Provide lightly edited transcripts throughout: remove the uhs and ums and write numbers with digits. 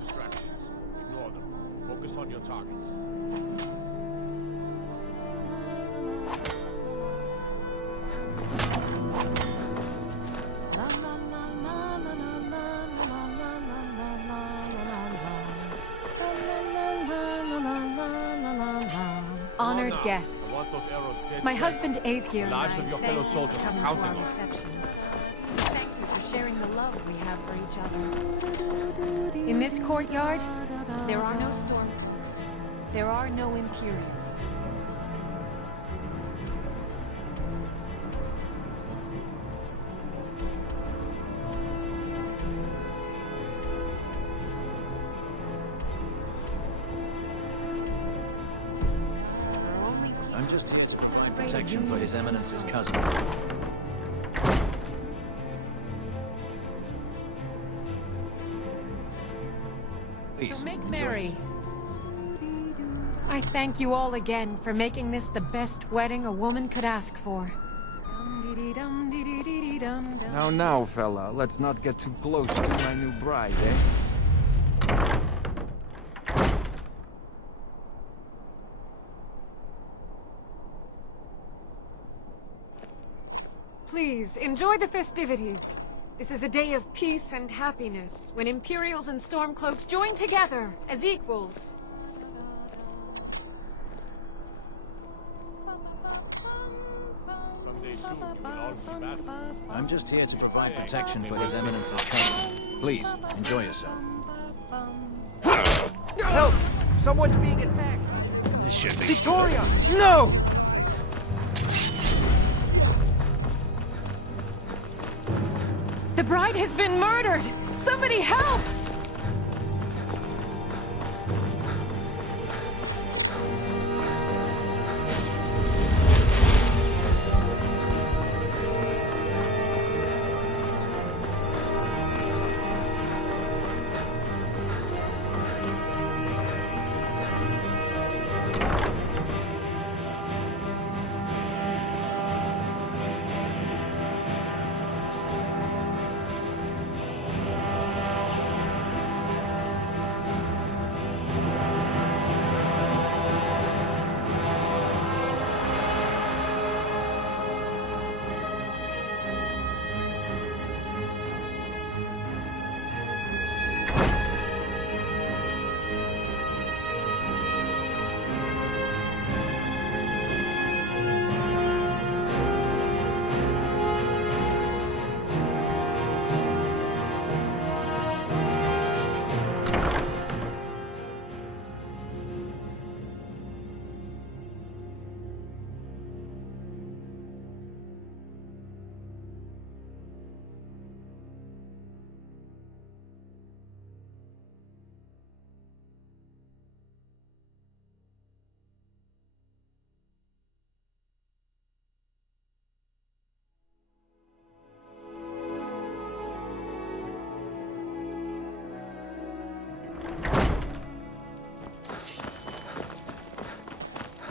distractions. Ignore them. Focus on your targets. Honored guests. My husband SKYRIM. The lives of your fellow soldiers are counting on it. Thank you for sharing the love we have for each other. In this courtyard, there are no stormcloaks. There are no Imperials. I'm just here to provide protection for His Eminence's cousin. Please, So make enjoy merry. yourself. I thank you all again for making this the best wedding a woman could ask for. Now, fella, let's not get too close to my new bride, eh? Please, enjoy the festivities. This is a day of peace and happiness, when Imperials and Stormcloaks join together as equals. Someday soon you will all see battle. I'm just here to provide protection for His Eminence's cousin. Please, enjoy yourself. Help! Someone's being attacked! This should be... Victoria! No! The bride has been murdered! Somebody help!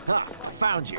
Ha! Found you.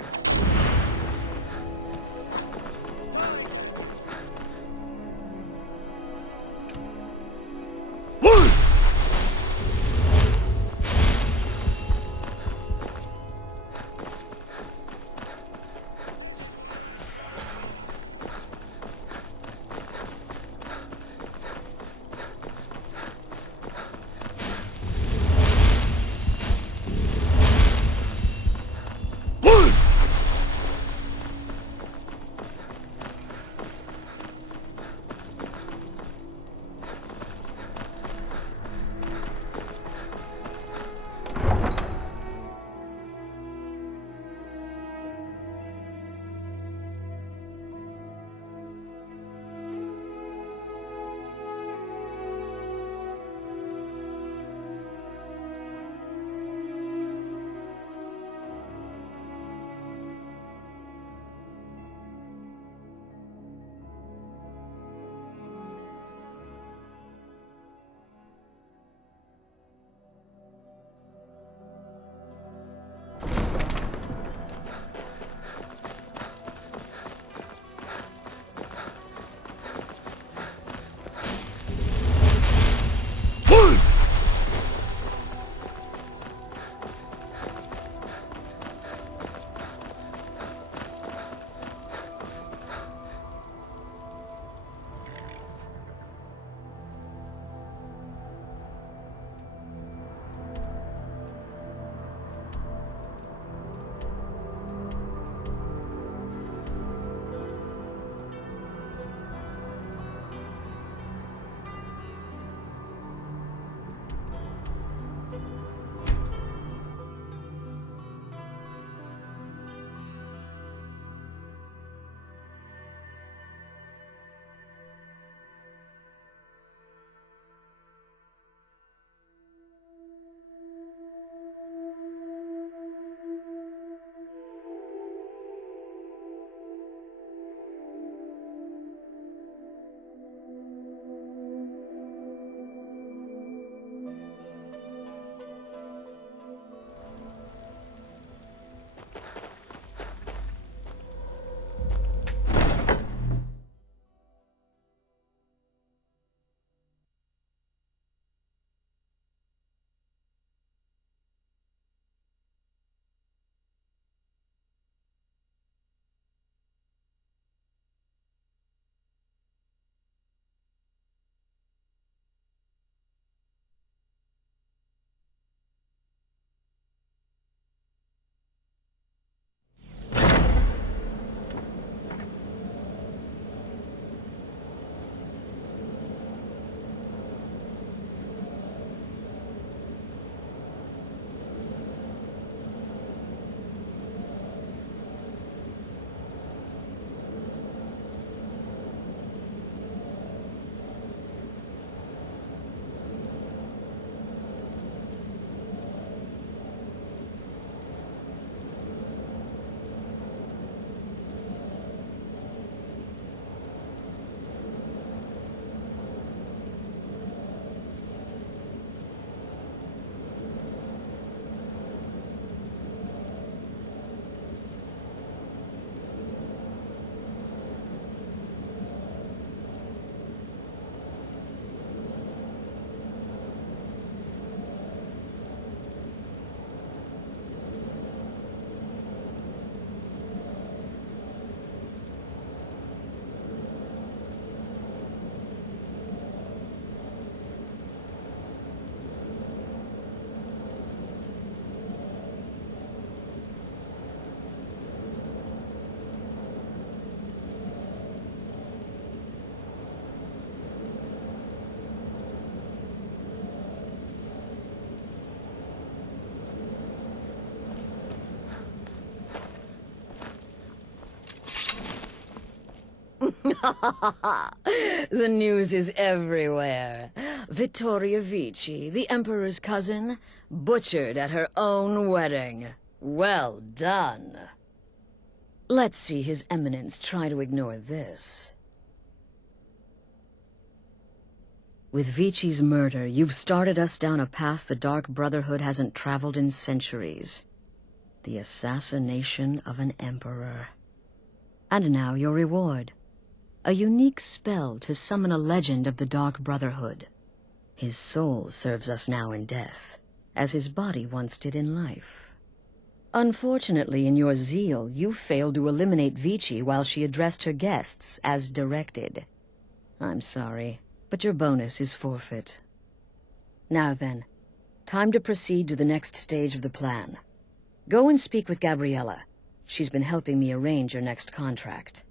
The news is everywhere. Vittoria Vici, the Emperor's cousin, butchered at her own wedding. Well done. Let's see His Eminence try to ignore this. With Vici's murder, you've started us down a path the Dark Brotherhood hasn't traveled in centuries. The assassination of an emperor. And now your reward. A unique spell to summon a legend of the Dark Brotherhood. His soul serves us now in death, as his body once did in life. Unfortunately, in your zeal, you failed to eliminate Vici while she addressed her guests as directed. I'm sorry, but your bonus is forfeit. Now then, time to proceed to the next stage of the plan. Go and speak with Gabriella. She's been helping me arrange your next contract.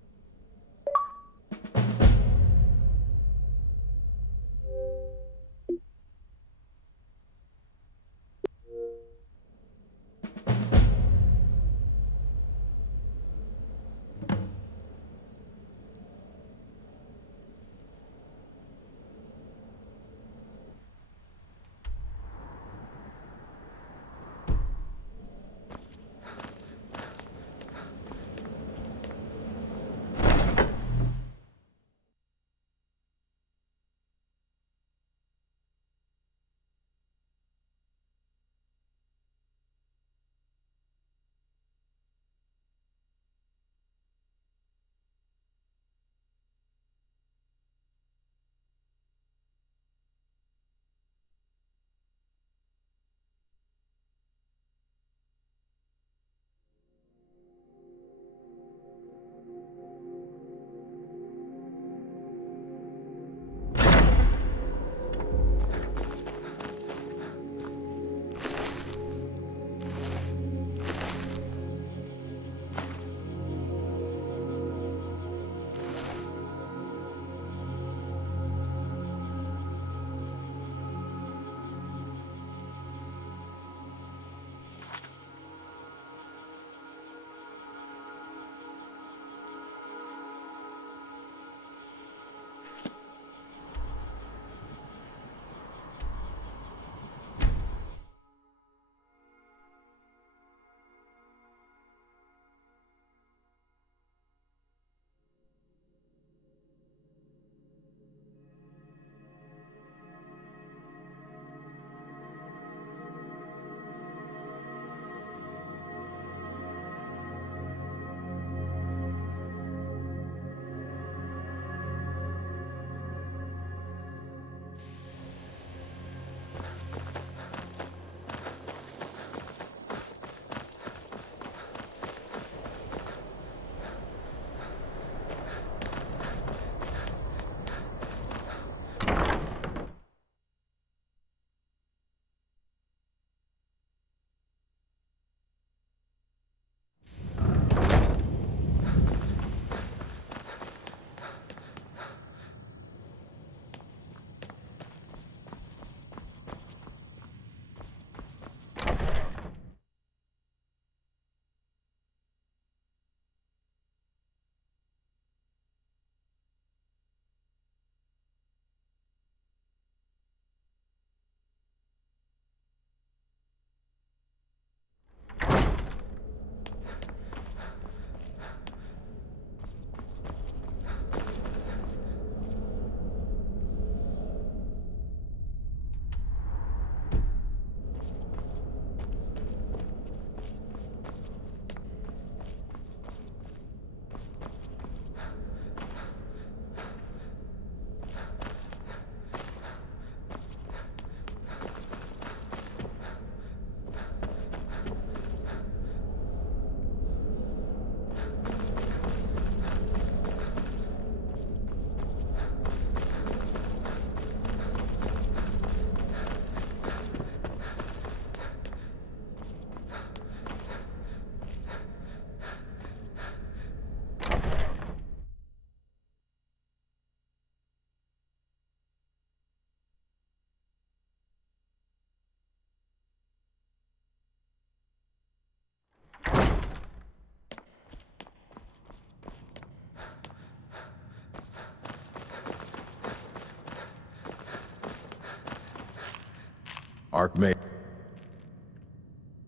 Archmage,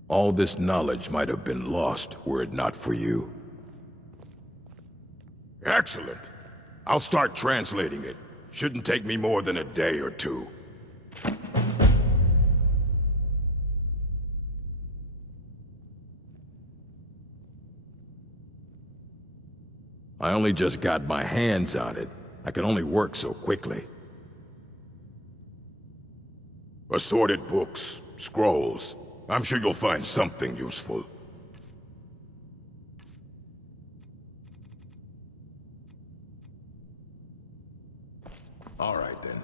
all this knowledge might have been lost were it not for you. Excellent. I'll start translating it. Shouldn't take me more than a day or two. I only just got my hands on it. I can only work so quickly. Assorted books, scrolls. I'm sure you'll find something useful. All right, then.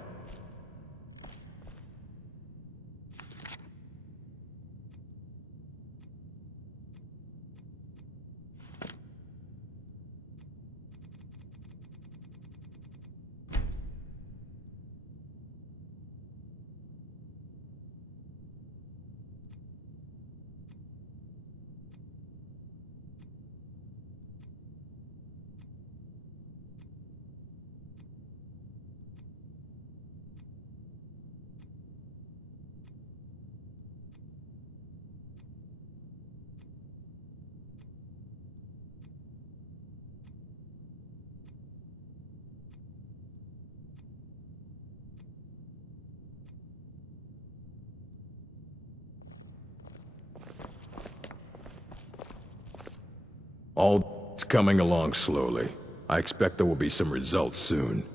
All coming along slowly. I expect there will be some results soon.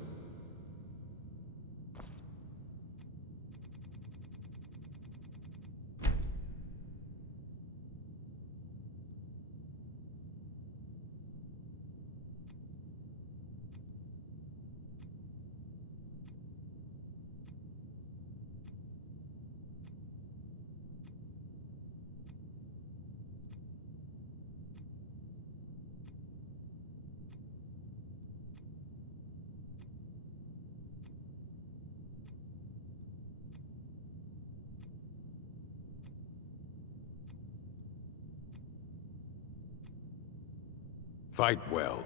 Fight well.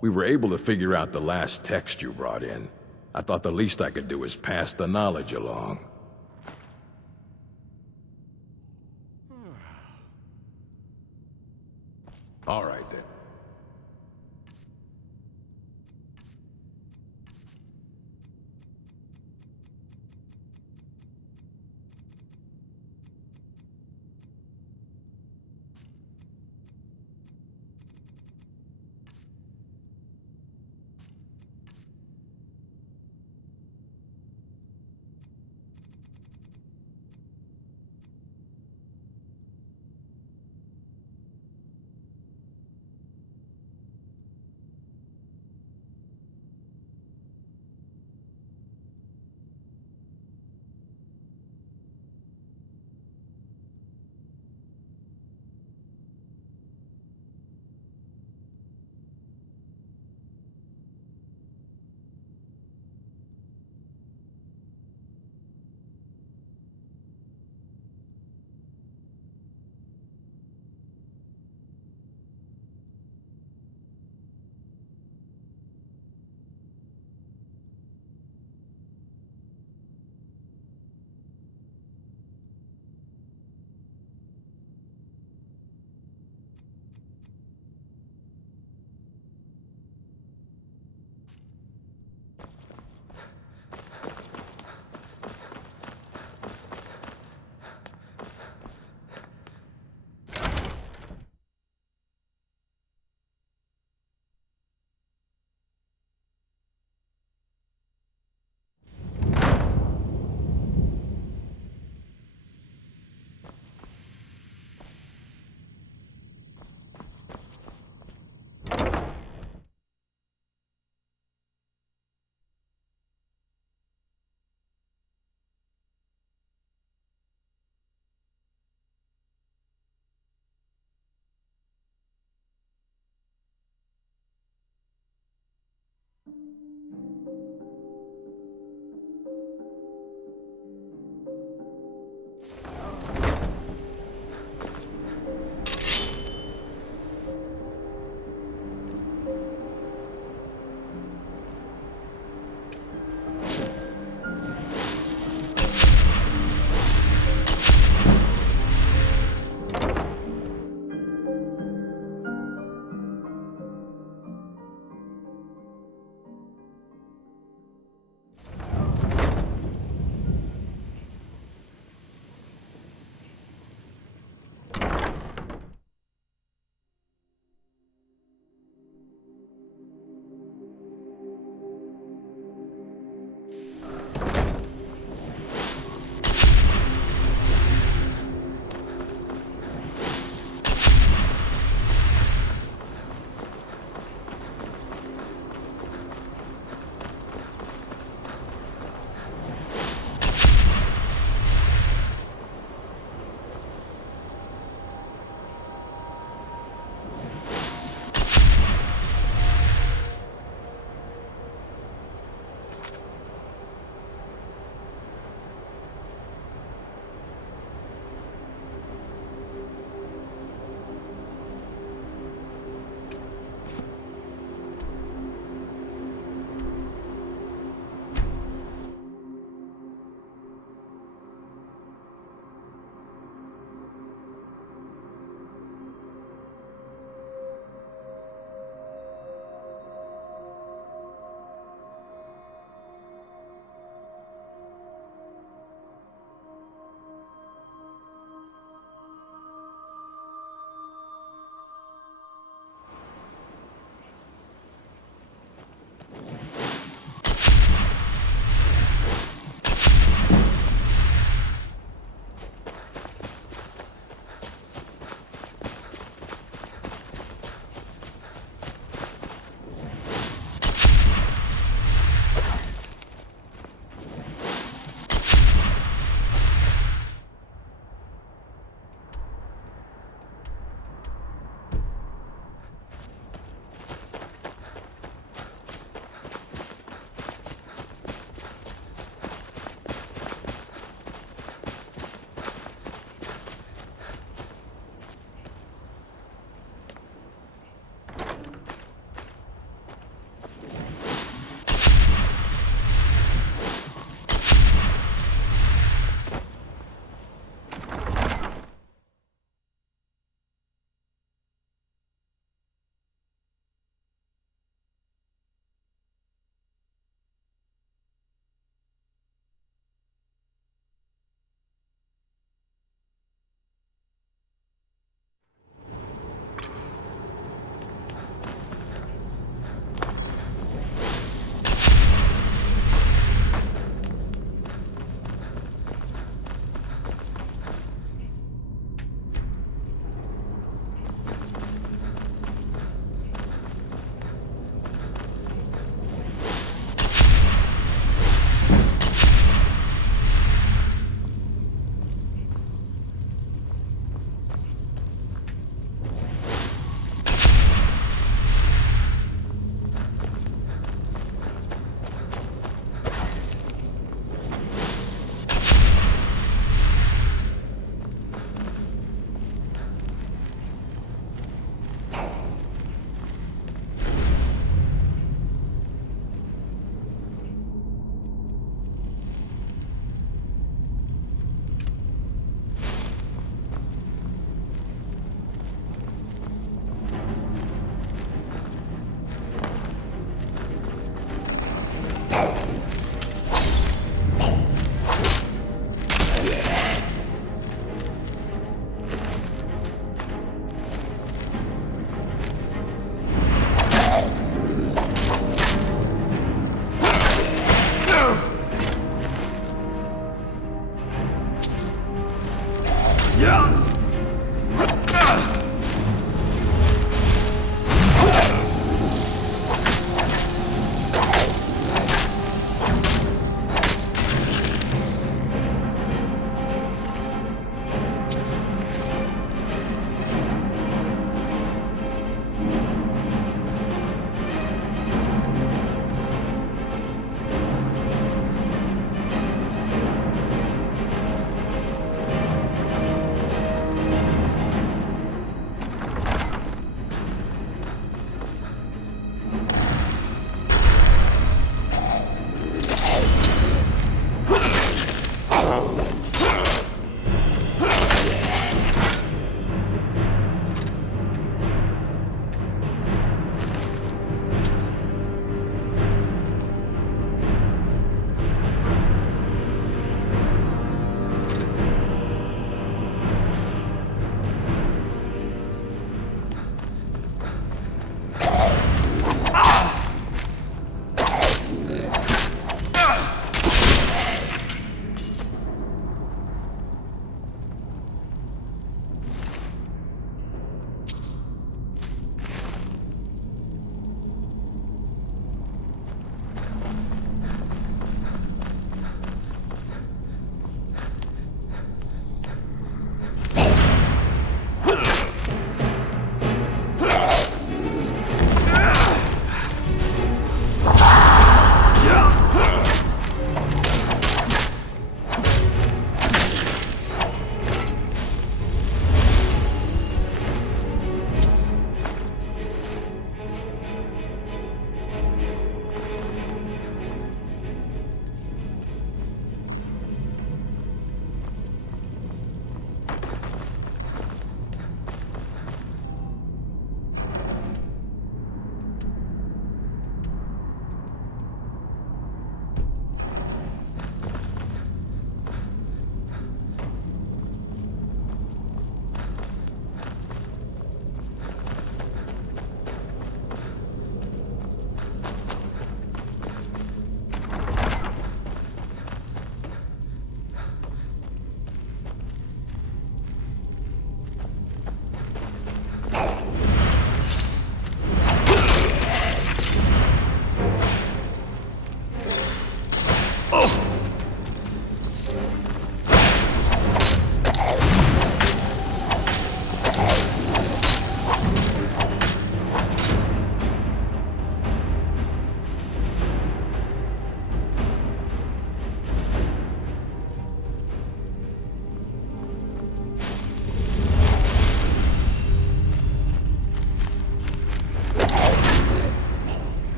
We were able to figure out the last text you brought in. I thought the least I could do is pass the knowledge along. All right, then.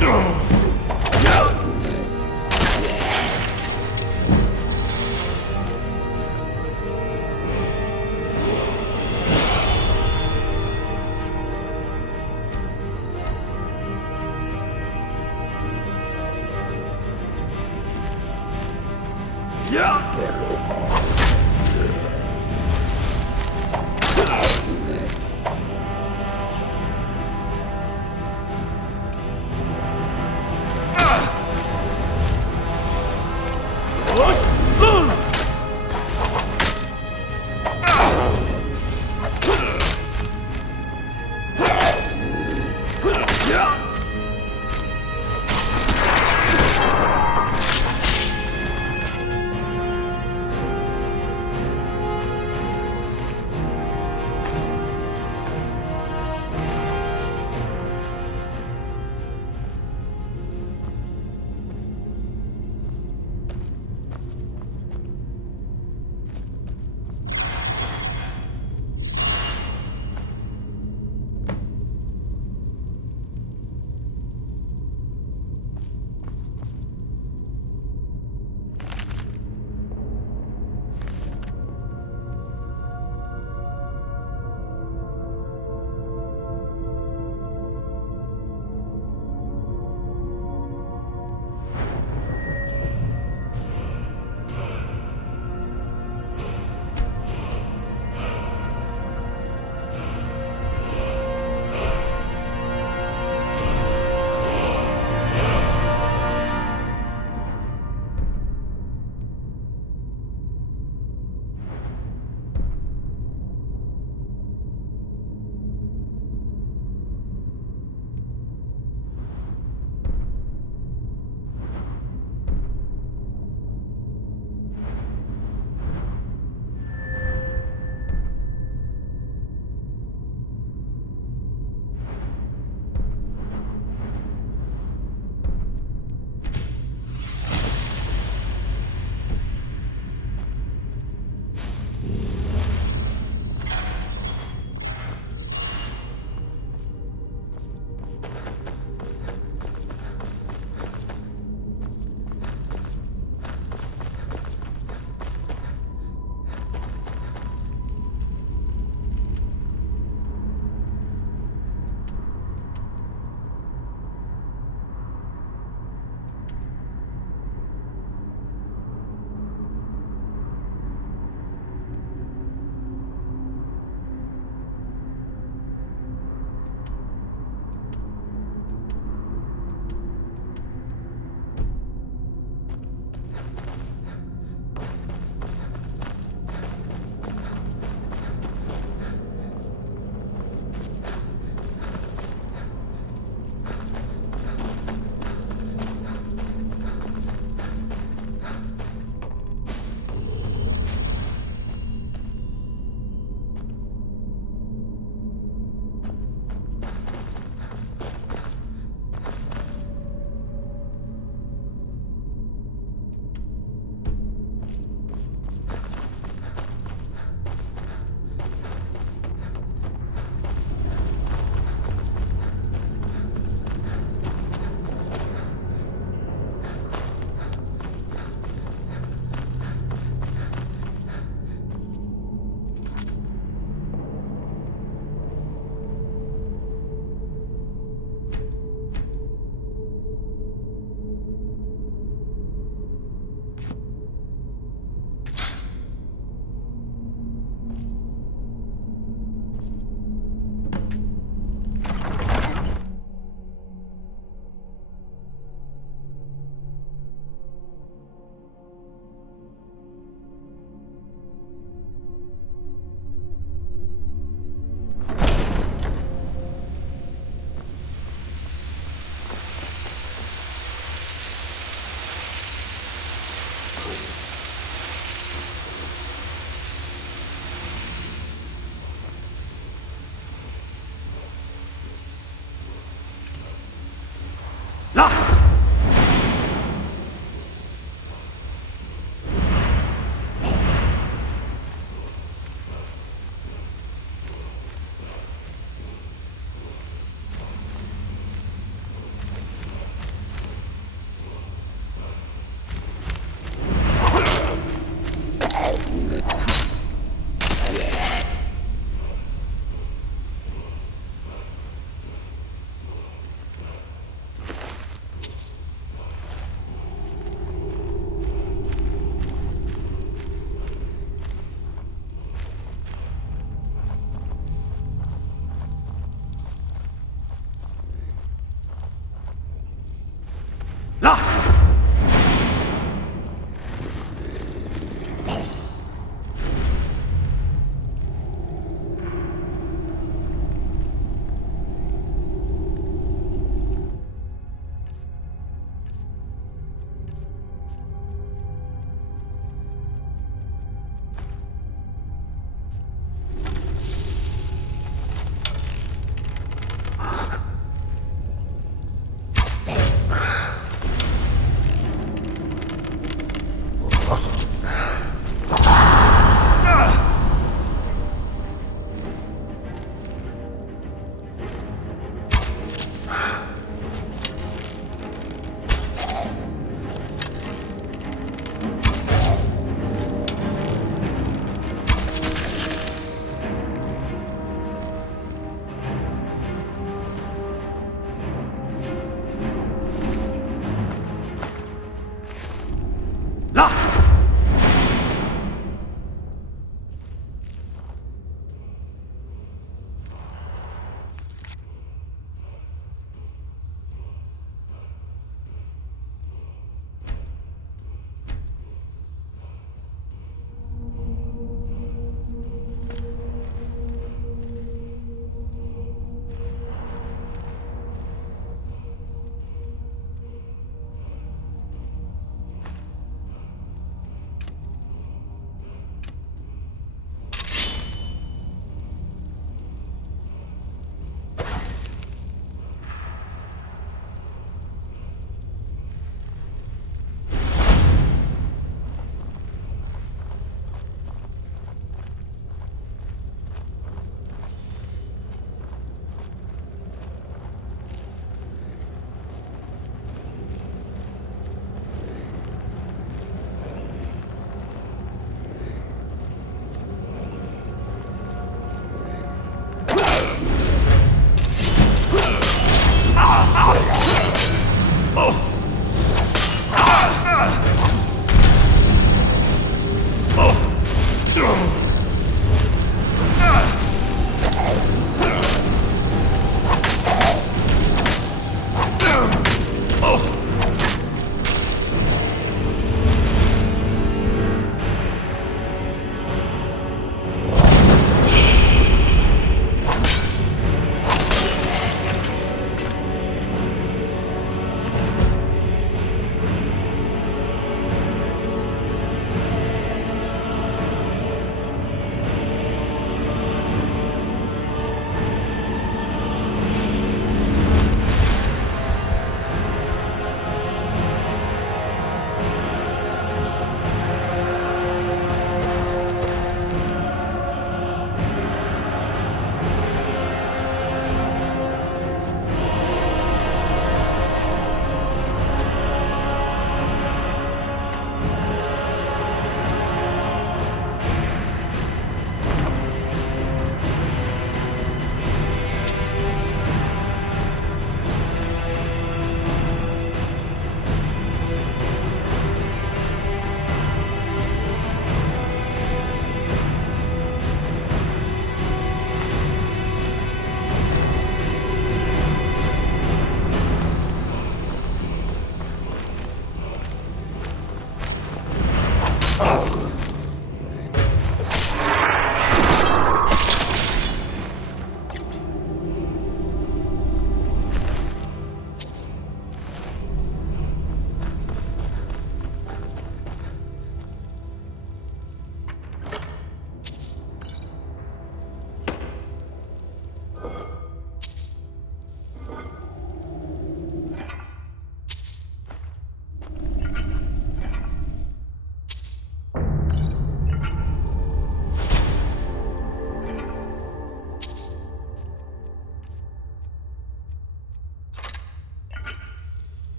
Los!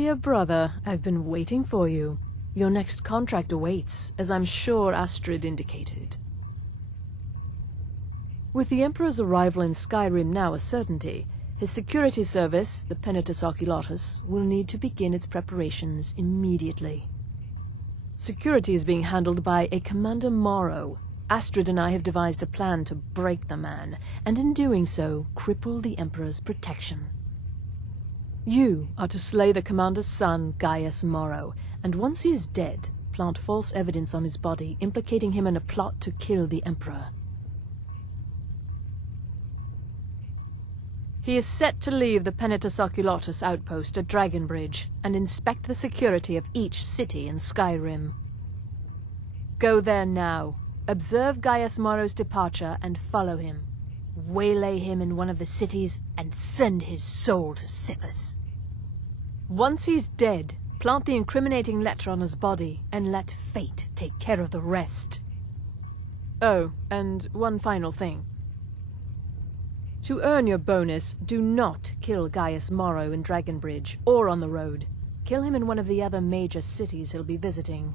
Dear brother, I've been waiting for you. Your next contract awaits, as I'm sure Astrid indicated. With the Emperor's arrival in Skyrim now a certainty, his security service, the Penitus Oculatus, will need to begin its preparations immediately. Security is being handled by a Commander Morrow. Astrid and I have devised a plan to break the man, and in doing so, cripple the Emperor's protection. You are to slay the Commander's son, Gaius Morrow, and once he is dead, plant false evidence on his body, implicating him in a plot to kill the Emperor. He is set to leave the Penitus Oculatus outpost at Dragonbridge and inspect the security of each city in Skyrim. Go there now, observe Gaius Morrow's departure and follow him. Waylay him in one of the cities and send his soul to Sippus. Once he's dead, plant the incriminating letter on his body and let fate take care of the rest. Oh, and one final thing. To earn your bonus, do not kill Gaius Morrow in Dragonbridge or on the road. Kill him in one of the other major cities he'll be visiting.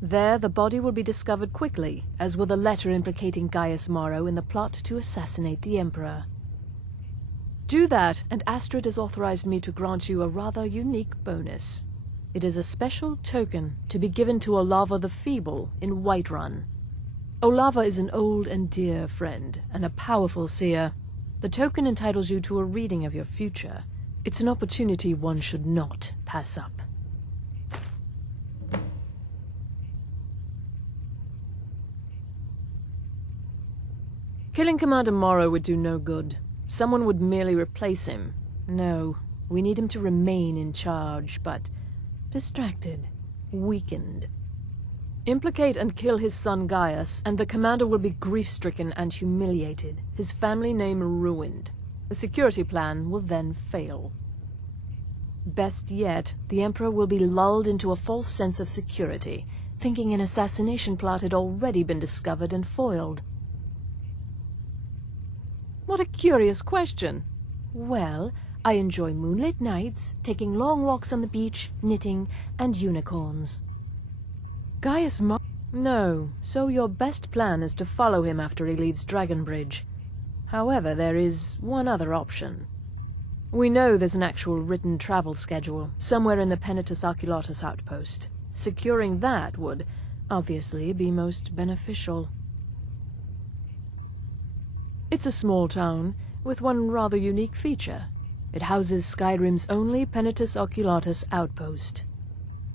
There, the body will be discovered quickly, as will the letter implicating Gaius Morrow in the plot to assassinate the Emperor. Do that, and Astrid has authorized me to grant you a rather unique bonus. It is a special token to be given to Olava the Feeble in Whiterun. Olava is an old and dear friend, and a powerful seer. The token entitles you to a reading of your future. It's an opportunity one should not pass up. Killing Commander Morrow would do no good. Someone would merely replace him. No, we need him to remain in charge, but distracted, weakened. Implicate and kill his son Gaius, and the commander will be grief-stricken and humiliated, his family name ruined. The security plan will then fail. Best yet, the Emperor will be lulled into a false sense of security, thinking an assassination plot had already been discovered and foiled. What a curious question. Well, I enjoy moonlit nights, taking long walks on the beach, knitting, and unicorns. Gaius No, so your best plan is to follow him after he leaves Dragonbridge. However, there is one other option. We know there's an actual written travel schedule, somewhere in the Penitus Oculatus outpost. Securing that would, obviously, be most beneficial. It's a small town, with one rather unique feature. It houses Skyrim's only Penitus Oculatus outpost.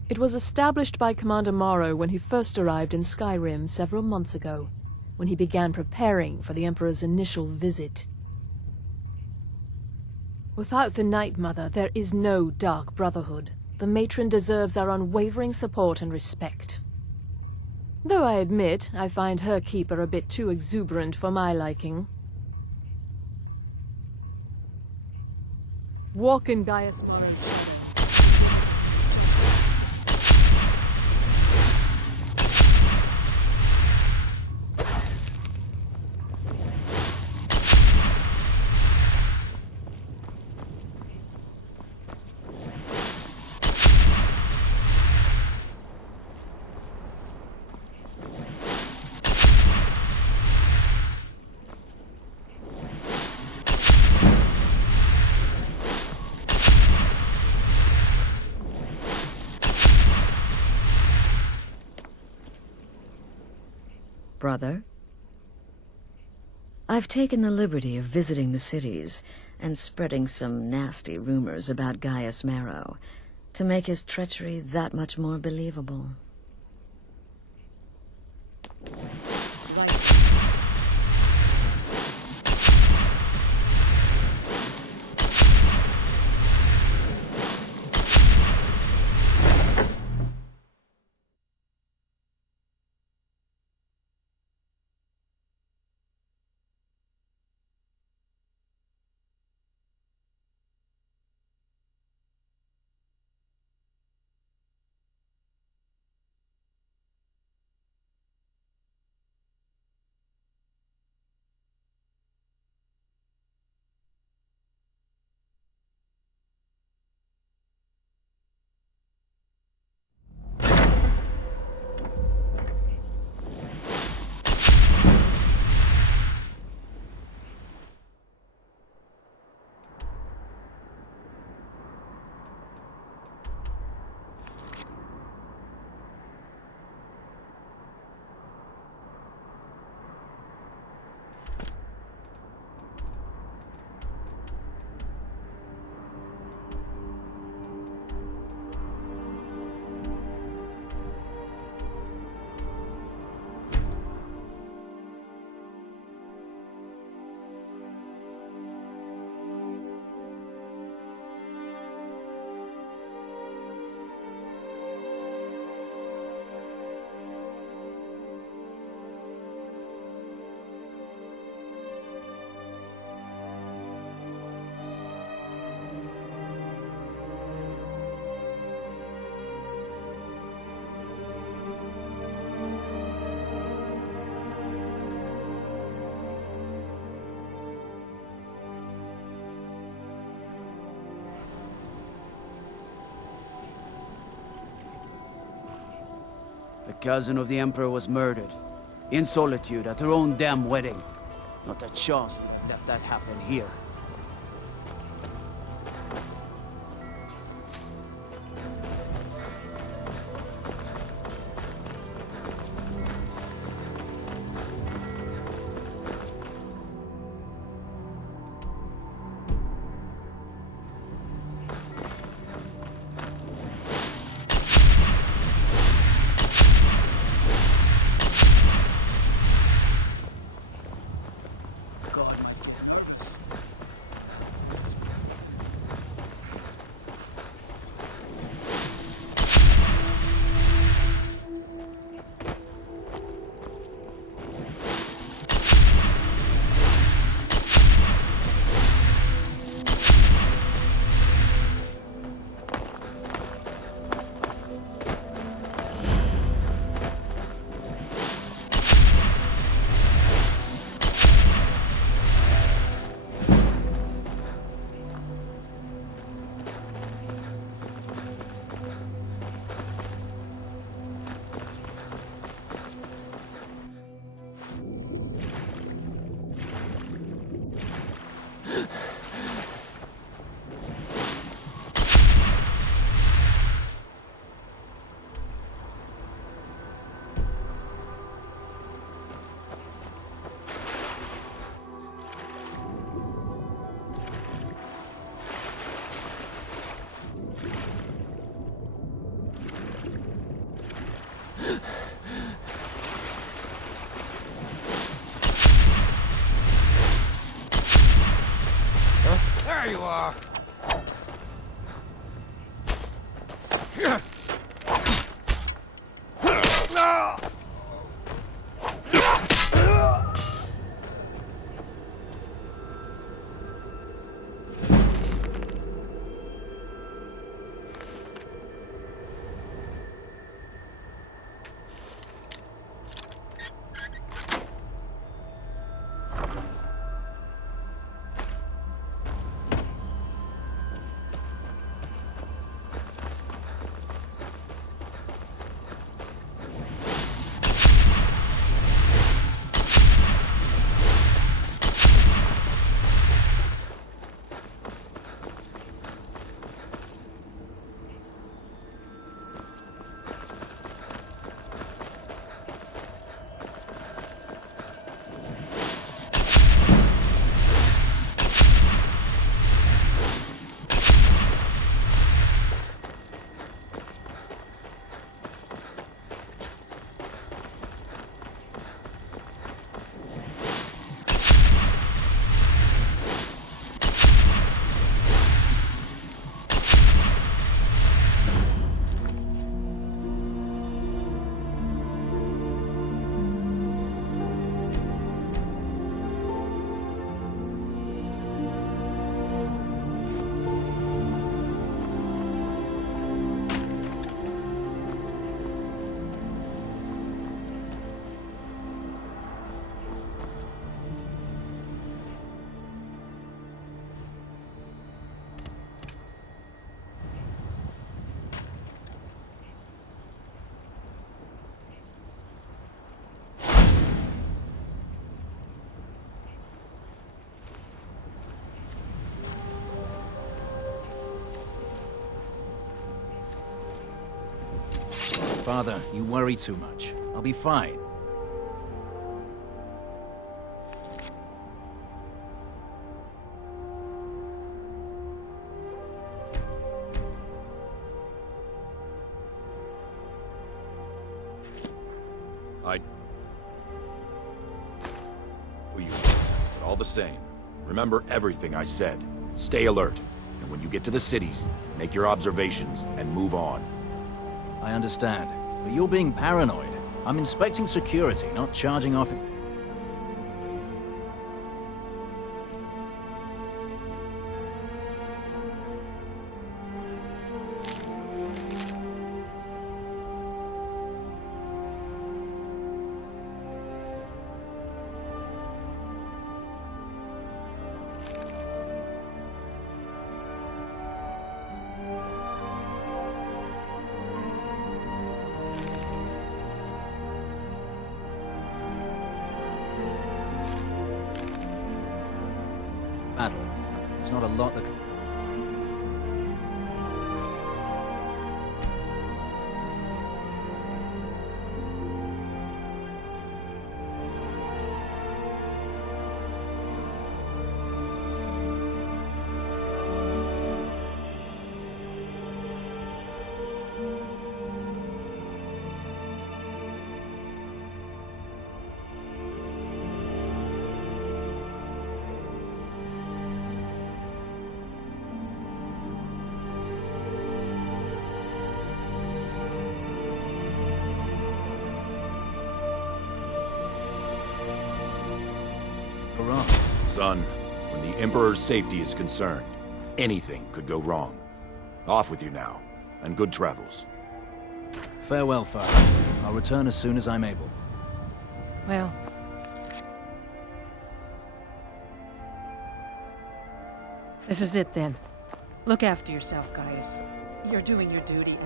It was established by Commander Morrow when he first arrived in Skyrim several months ago, when he began preparing for the Emperor's initial visit. Without the Night Mother, there is no Dark Brotherhood. The matron deserves our unwavering support and respect. Though I admit, I find her keeper a bit too exuberant for my liking. Walk in Gaius Morrow. Brother, I've taken the liberty of visiting the cities and spreading some nasty rumors about Gaius Morrow to make his treachery that much more believable. cousin of the Emperor was murdered. In solitude at her own damn wedding. Not a chance we let that happen here. There you are! Father, you worry too much. I'll be fine. But all the same, remember everything I said. Stay alert, and when you get to the cities, make your observations and move on. I understand, but you're being paranoid. I'm inspecting security, not charging off. battle. There's not a lot that can... Son, when the Emperor's safety is concerned, anything could go wrong. Off with you now, and good travels. Farewell, Father. I'll return as soon as I'm able. Well... this is it then. Look after yourself, Gaius. You're doing your duty.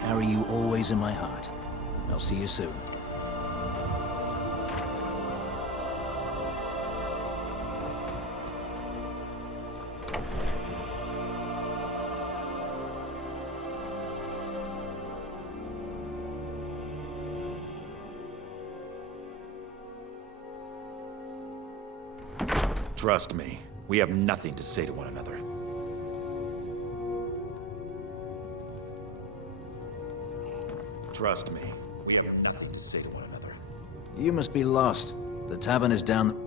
Carry you always in my heart. I'll see you soon. Trust me, we have nothing to say to one another. Trust me, we have nothing to say to one another. You must be lost. The tavern is down...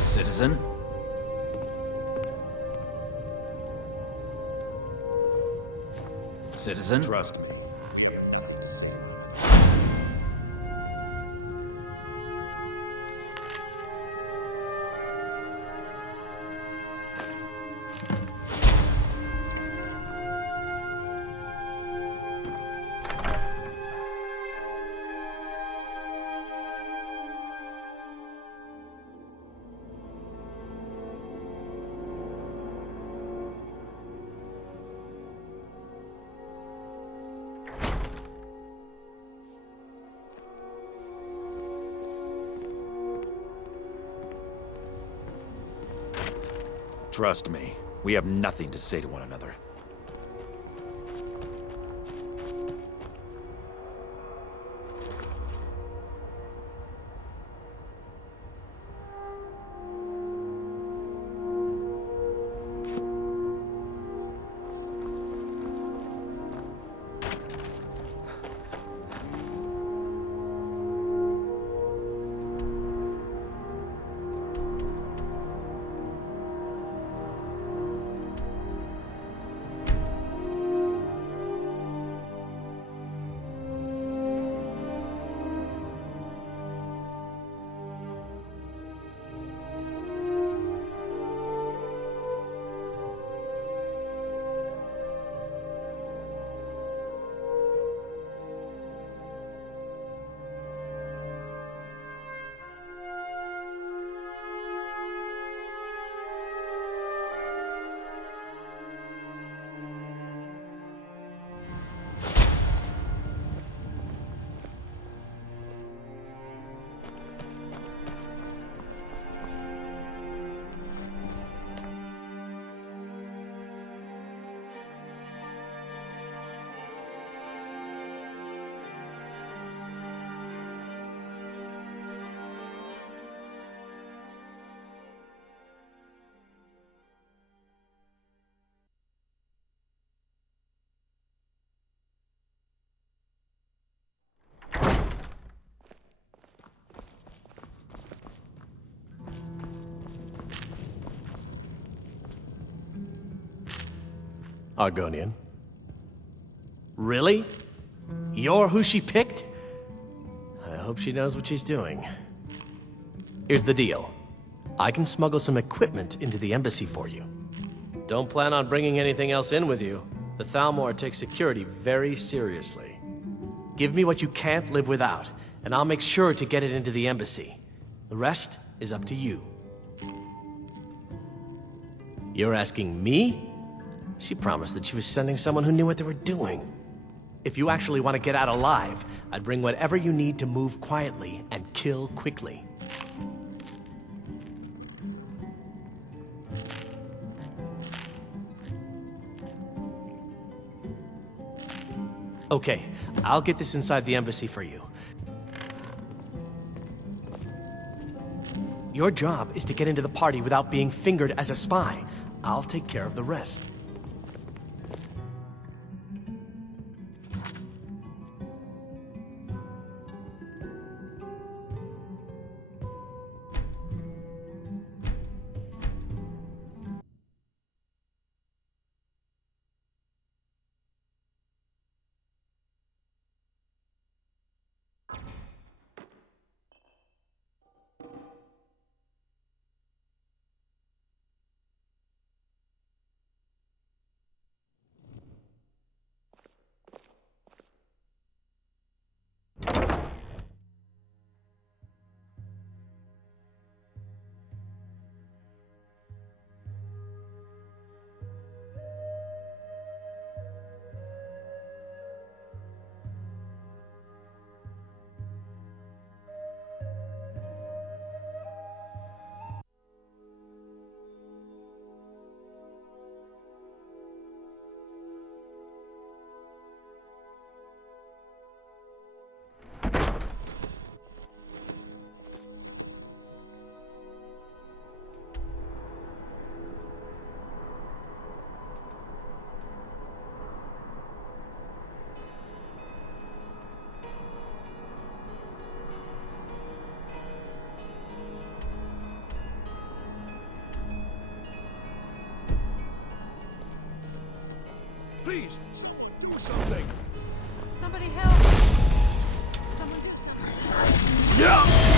Citizen? Citizen? Trust me. Trust me, we have nothing to say to one another. Argonian. Really? You're who she picked? I hope she knows what she's doing. Here's the deal. I can smuggle some equipment into the embassy for you. Don't plan on bringing anything else in with you. The Thalmor takes security very seriously. Give me what you can't live without, and I'll make sure to get it into the embassy. The rest is up to you. You're asking me? She promised that she was sending someone who knew what they were doing. If you actually want to get out alive, I'd bring whatever you need to move quietly and kill quickly. Okay, I'll get this inside the embassy for you. Your job is to get into the party without being fingered as a spy. I'll take care of the rest. Please, do something! Somebody help! Someone do something. Yeah!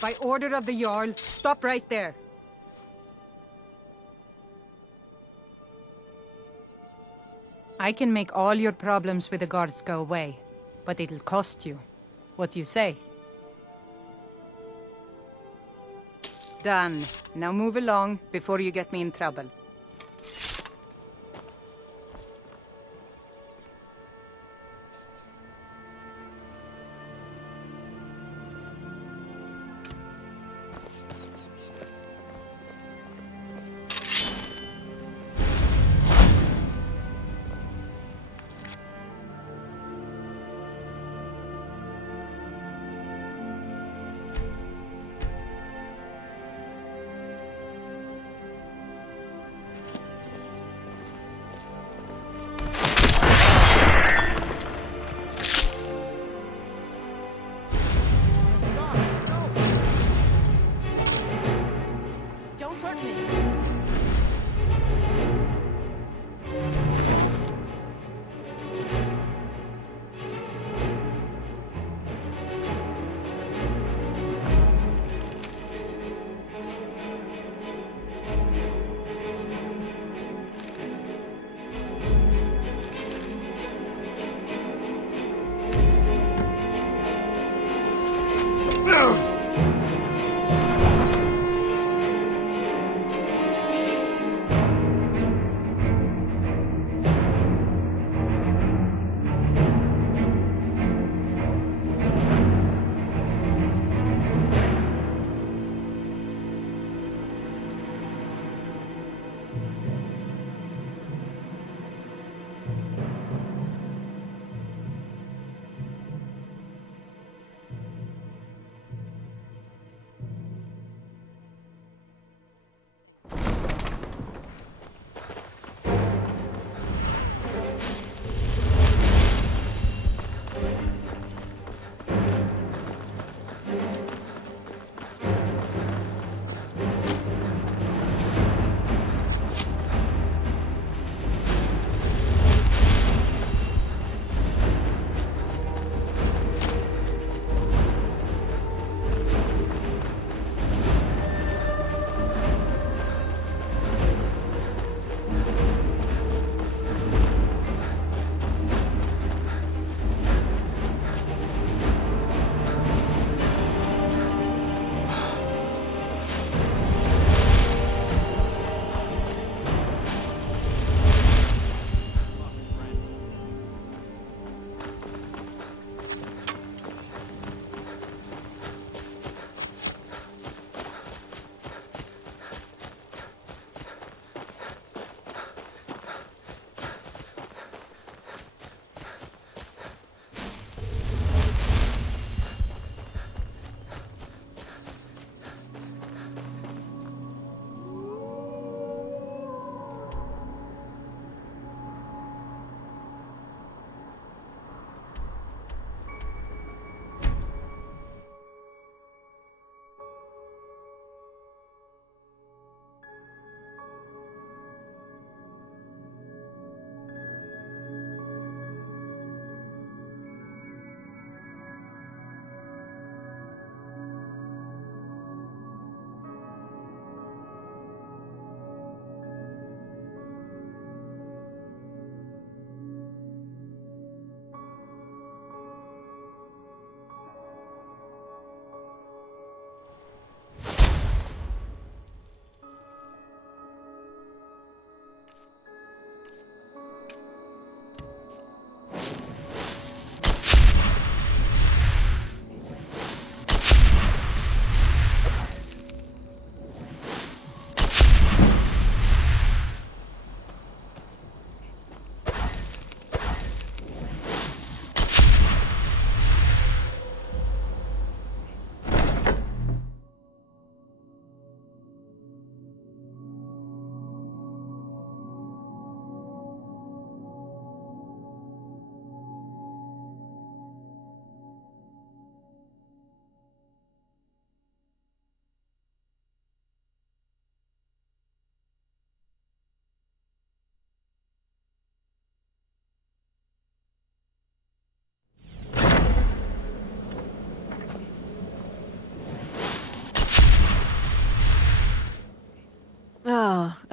By order of the Jarl, stop right there. I can make all your problems with the guards go away, but it'll cost you. What do you say? Done. Now move along before you get me in trouble.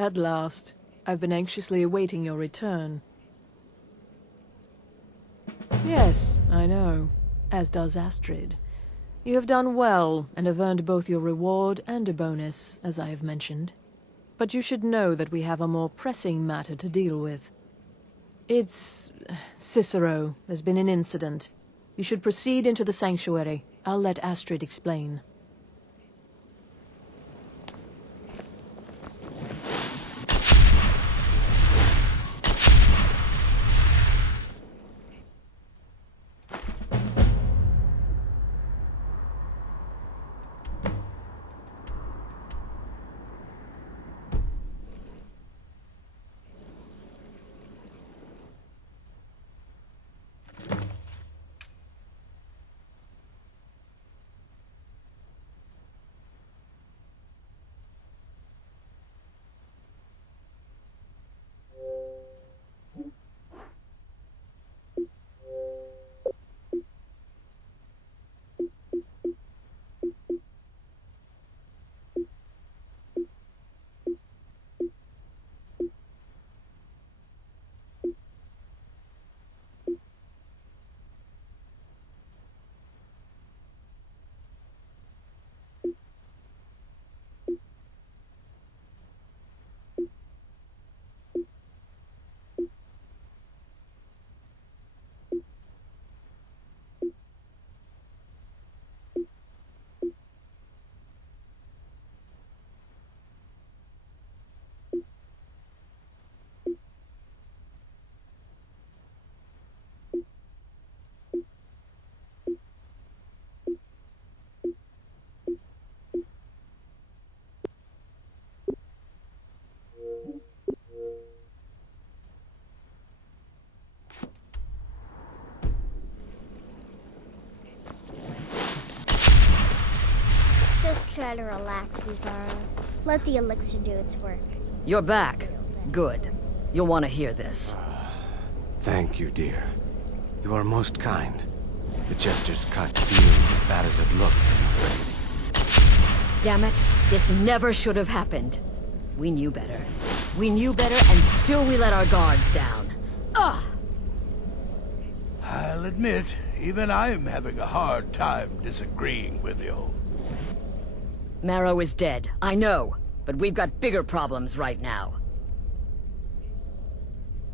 At last. I've been anxiously awaiting your return. Yes, I know. As does Astrid. You have done well, and have earned both your reward and a bonus, as I have mentioned. But you should know that we have a more pressing matter to deal with. It's... Cicero. There's been an incident. You should proceed into the sanctuary. I'll let Astrid explain. Just try to relax, Vizara. Let the elixir do its work. You're back. Good. You'll want to hear this. Thank you, dear. You are most kind. The Jester's cut feels as bad as it looks, I'm afraid. Damn it. This never should have happened. We knew better. We knew better, and still we let our guards down. Ugh! I'll admit, even I'm having a hard time disagreeing with you. Marrow is dead, I know, but we've got bigger problems right now.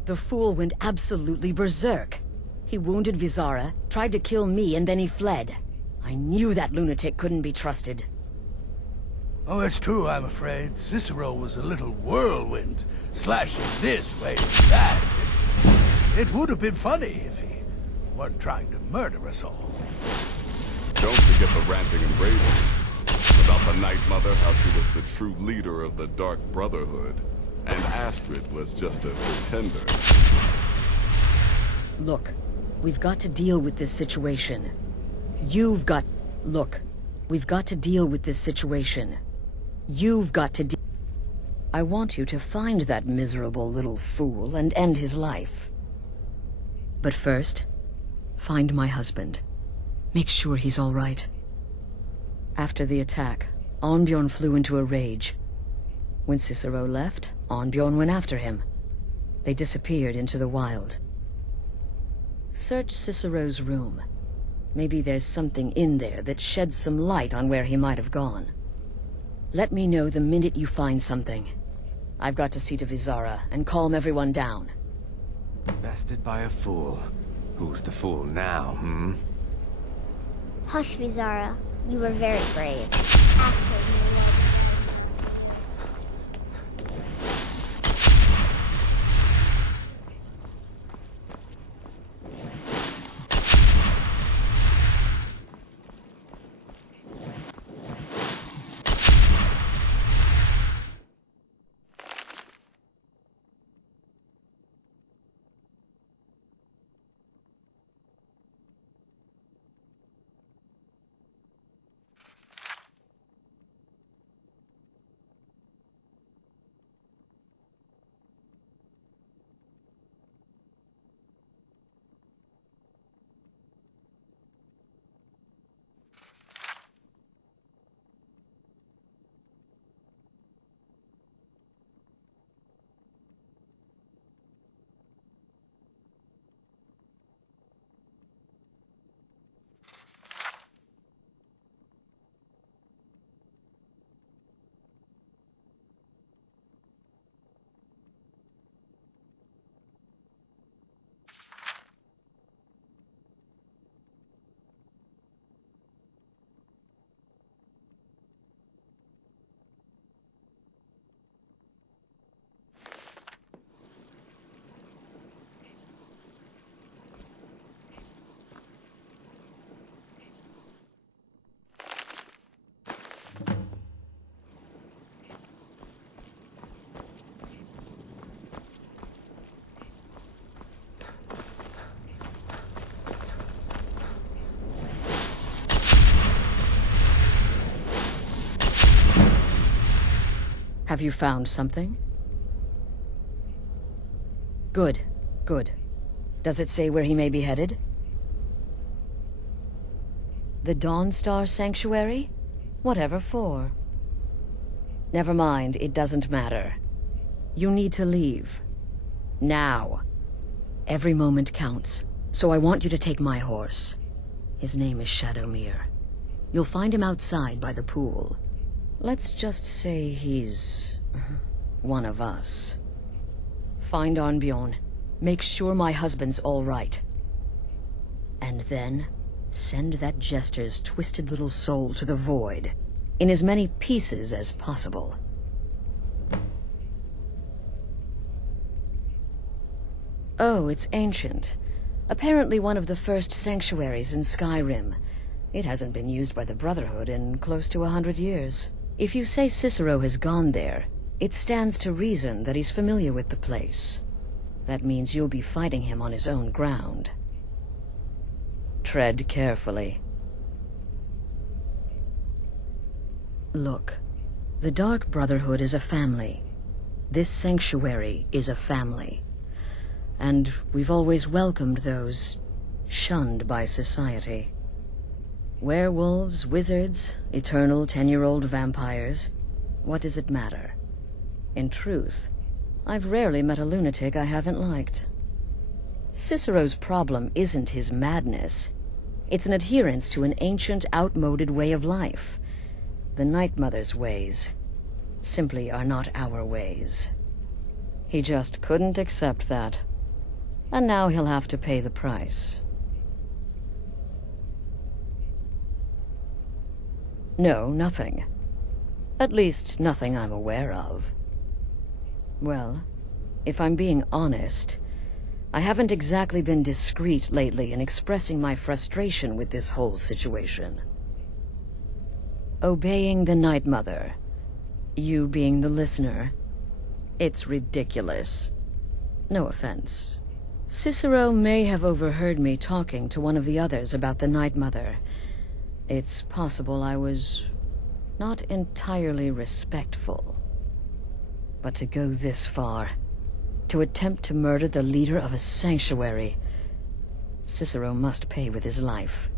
The fool went absolutely berserk. He wounded Vizara, tried to kill me, and then he fled. I knew that lunatic couldn't be trusted. Oh, it's true, I'm afraid. Cicero was a little whirlwind, slashing this way and that. It would have been funny if he weren't trying to murder us all. Don't forget the ranting and raving. About the Night Mother, how she was the true leader of the Dark Brotherhood. And Astrid was just a pretender. Look, we've got to deal with this situation. Look, we've got to deal with this situation. You've got to I want you to find that miserable little fool and end his life. But first, find my husband. Make sure he's all right. After the attack, Arnbjorn flew into a rage. When Cicero left, Arnbjorn went after him. They disappeared into the wild. Search Cicero's room. Maybe there's something in there that sheds some light on where he might have gone. Let me know the minute you find something. I've got to see to Vizara and calm everyone down. Bested by a fool. Who's the fool now, hmm? Hush, Vizara. You were very brave. Astrid may love you. Have you found something? Good, good. Does it say where he may be headed? The Dawnstar Sanctuary? Whatever for. Never mind, it doesn't matter. You need to leave. Now. Every moment counts, so I want you to take my horse. His name is Shadowmere. You'll find him outside by the pool. Let's just say he's one of us. Find Arnbjorn. Make sure my husband's all right. And then send that jester's twisted little soul to the void, in as many pieces as possible. Oh, it's ancient. Apparently one of the first sanctuaries in Skyrim. It hasn't been used by the Brotherhood in close to 100 years. If you say Cicero has gone there, it stands to reason that he's familiar with the place. That means you'll be fighting him on his own ground. Tread carefully. Look, the Dark Brotherhood is a family. This sanctuary is a family. And we've always welcomed those shunned by society. Werewolves, wizards, eternal 10-year-old vampires. What does it matter? In truth, I've rarely met a lunatic I haven't liked. Cicero's problem isn't his madness. It's an adherence to an ancient, outmoded way of life. The Night Mother's ways simply are not our ways. He just couldn't accept that. And now he'll have to pay the price. No, nothing. At least, nothing I'm aware of. Well, if I'm being honest, I haven't exactly been discreet lately in expressing my frustration with this whole situation. Obeying the Night Mother, you being the listener, it's ridiculous. No offense. Cicero may have overheard me talking to one of the others about the Night Mother. It's possible I was not entirely respectful. But to go this far, to attempt to murder the leader of a sanctuary, Cicero must pay with his life.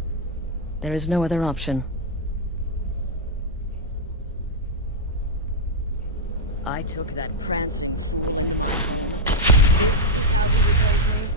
There is no other option. I took that prancing. This how you replace me?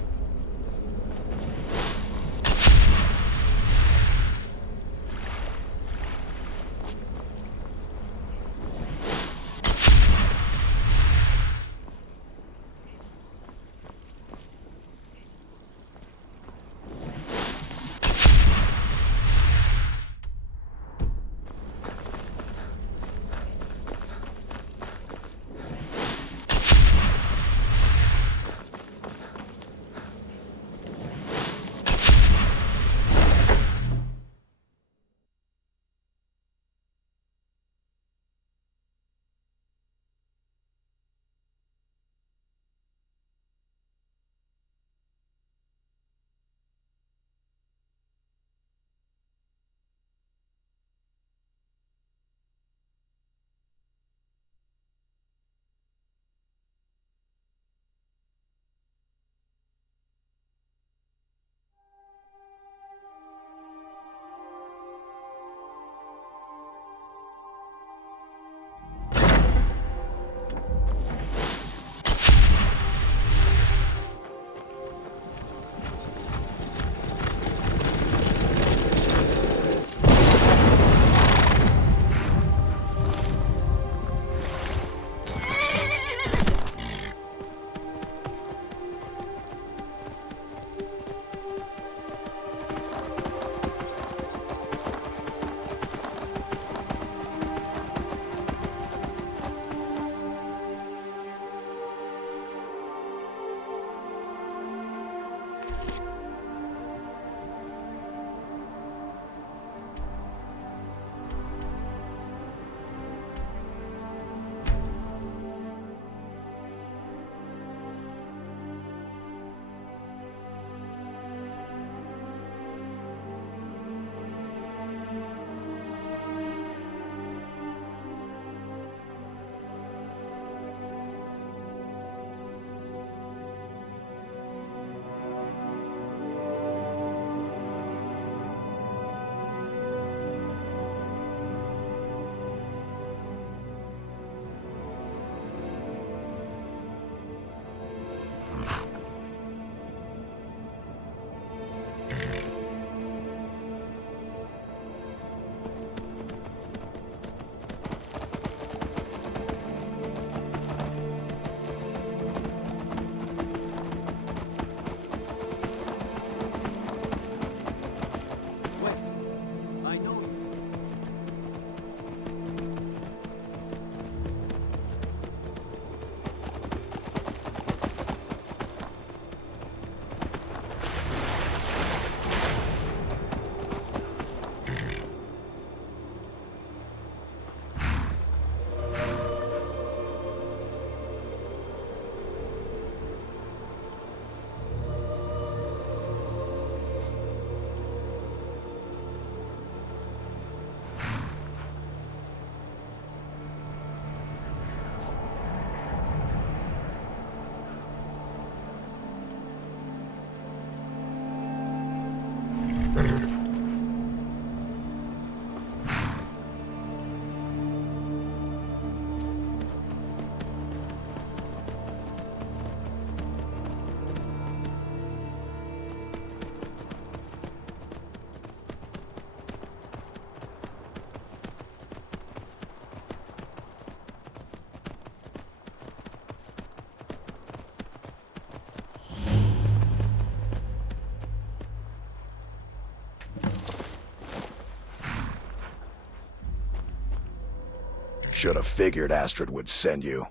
Should have figured Astrid would send you.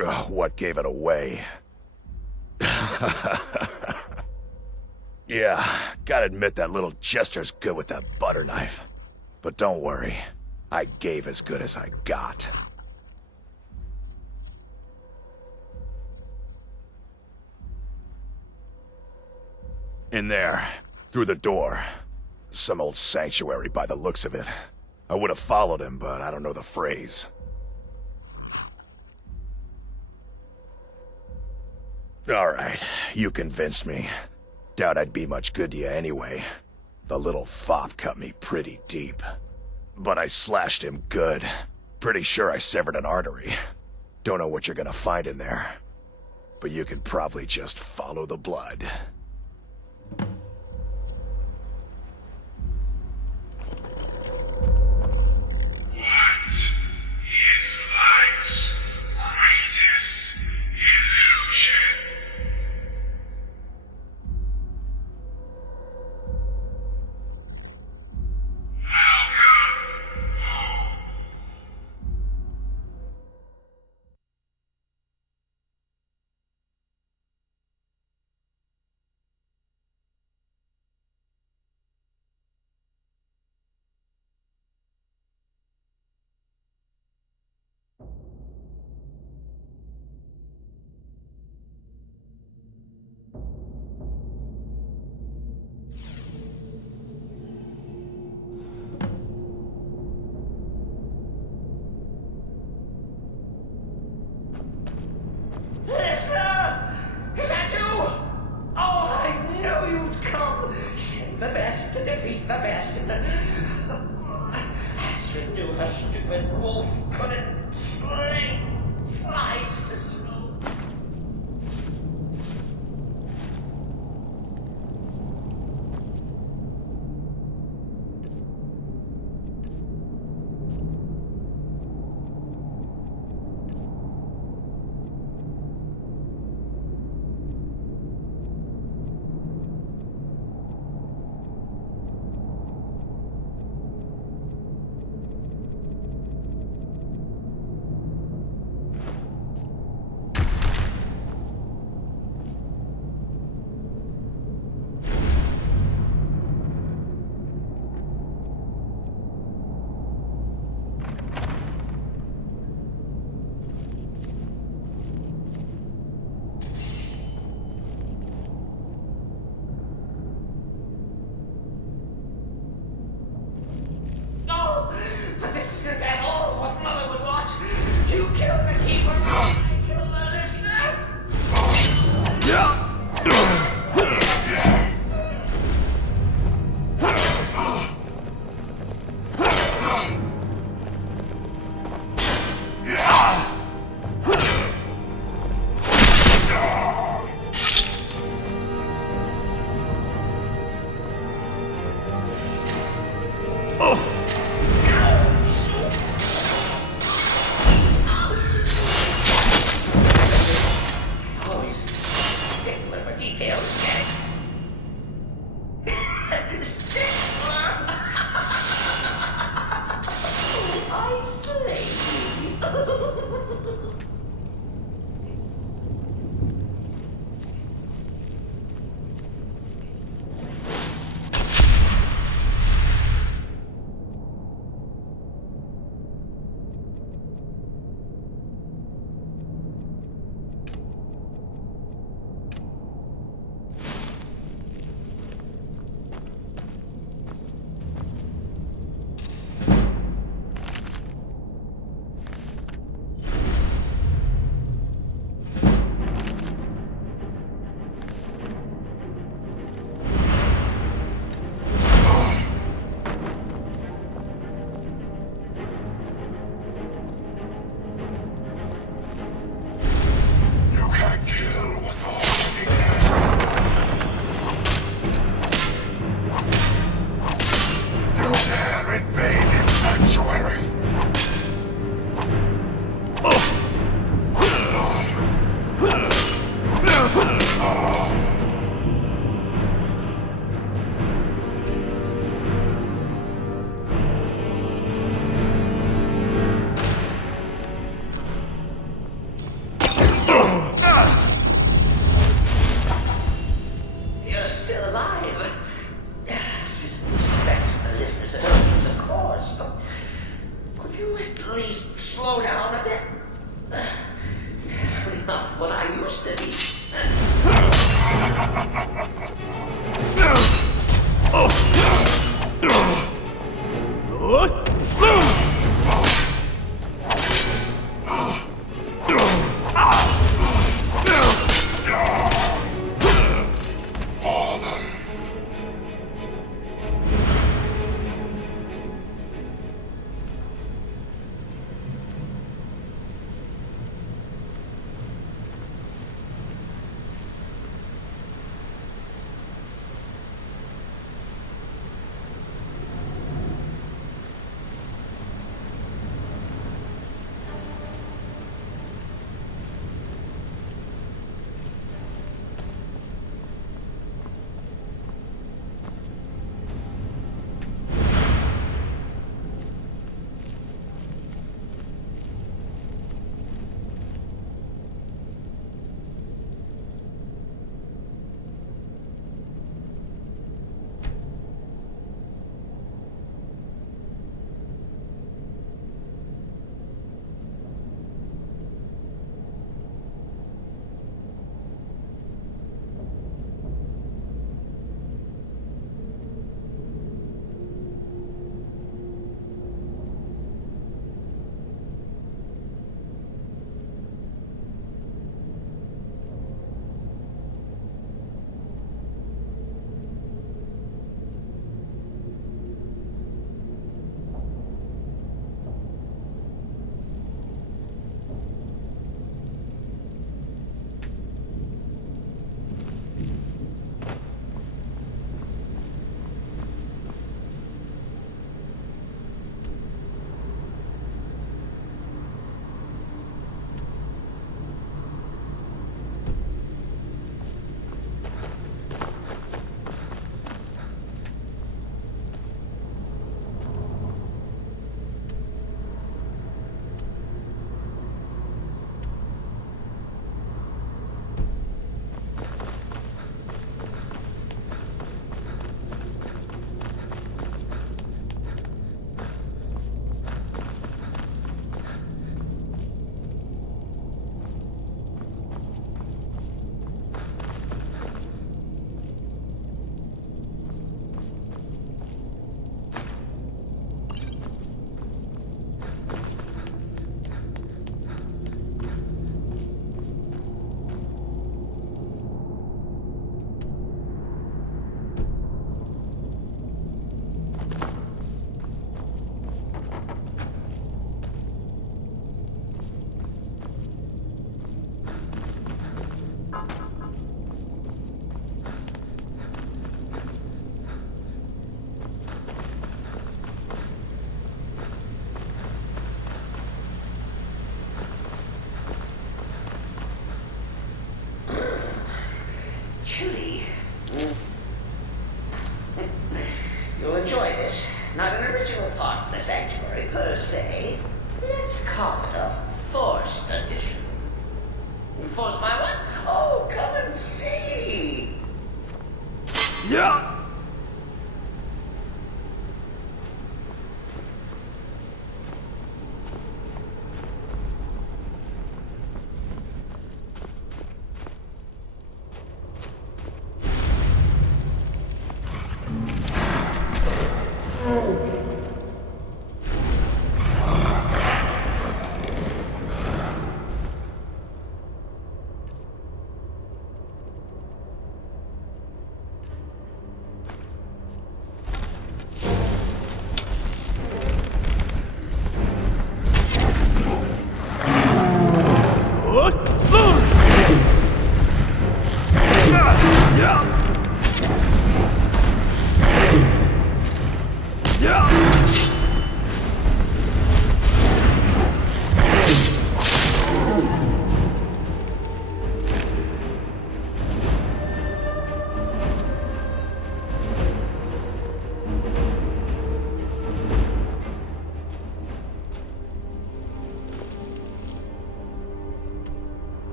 Ugh, what gave it away? Yeah, gotta admit that little Jester's good with that butter knife. But don't worry, I gave as good as I got. In there, through the door. Some old sanctuary by the looks of it. I would have followed him, but I don't know the phrase. Alright, you convinced me. Doubt I'd be much good to you anyway. The little fop cut me pretty deep. But I slashed him good. Pretty sure I severed an artery. Don't know what you're gonna find in there. But you can probably just follow the blood. Listener! Is that you? Oh, I knew you'd come! Send the best to defeat the best. Astrid knew her stupid wolf couldn't slice Cicero. But this isn't at all what Mother would want. You kill the keeper, I kill the listener. slow down a bit? Not what I used to be. You'll enjoy this. Not an original part of the sanctuary per se. Let's call it a forced addition. Forced by what? Oh, come and see. Yeah!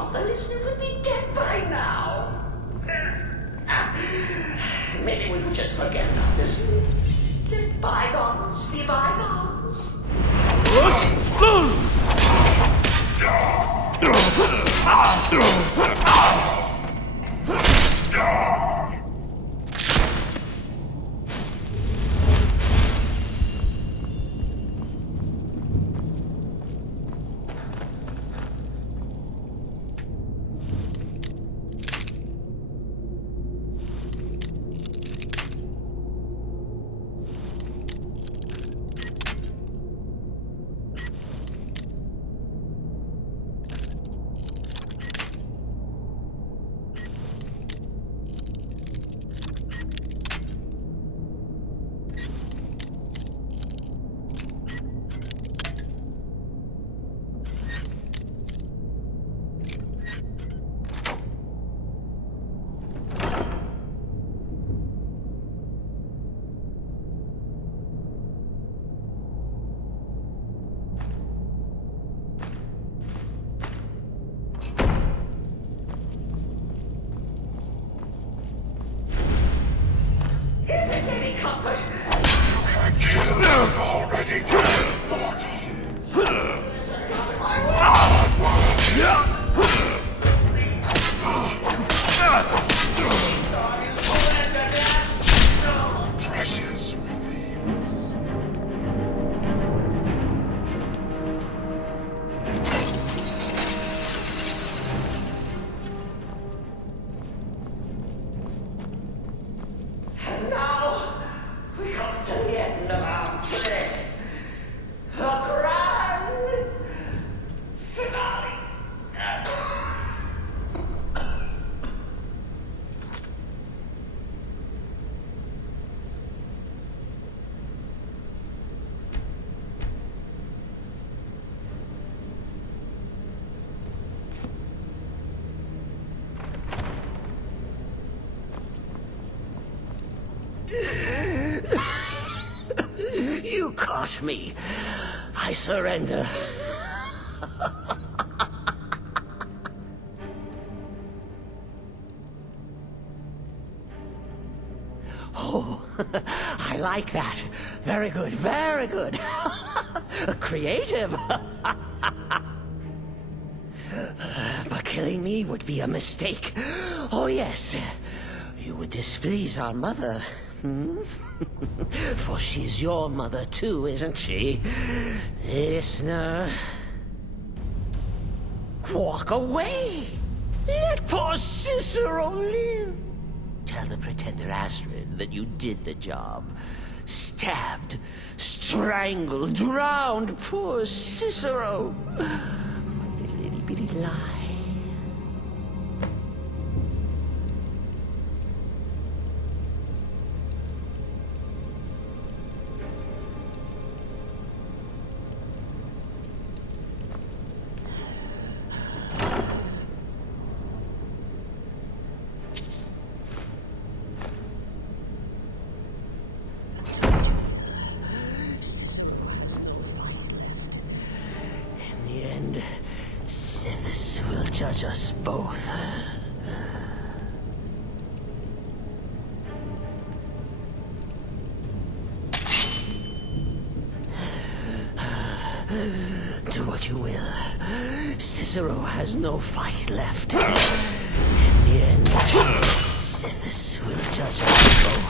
thought the listener would be dead by now. Maybe we could just forget about this. Let bygones be bygones. If it's any comfort, You can kill what's already dead, mortal. Precious release. and now we come to the end of our play. A grand finale. You caught me. I surrender. Oh, I like that. Very good, very good. Creative. But killing me would be a mistake. Oh, yes. You would displease our mother. Hmm? For she's your mother too, isn't she? Listener. Walk away! Let poor Cicero live! Tell the pretender Astrid that you did the job. Stabbed, strangled, drowned poor Cicero. What a little bitty lie. Judge us both. Do what you will. Cicero has no fight left. In the end, Sithis will judge us both.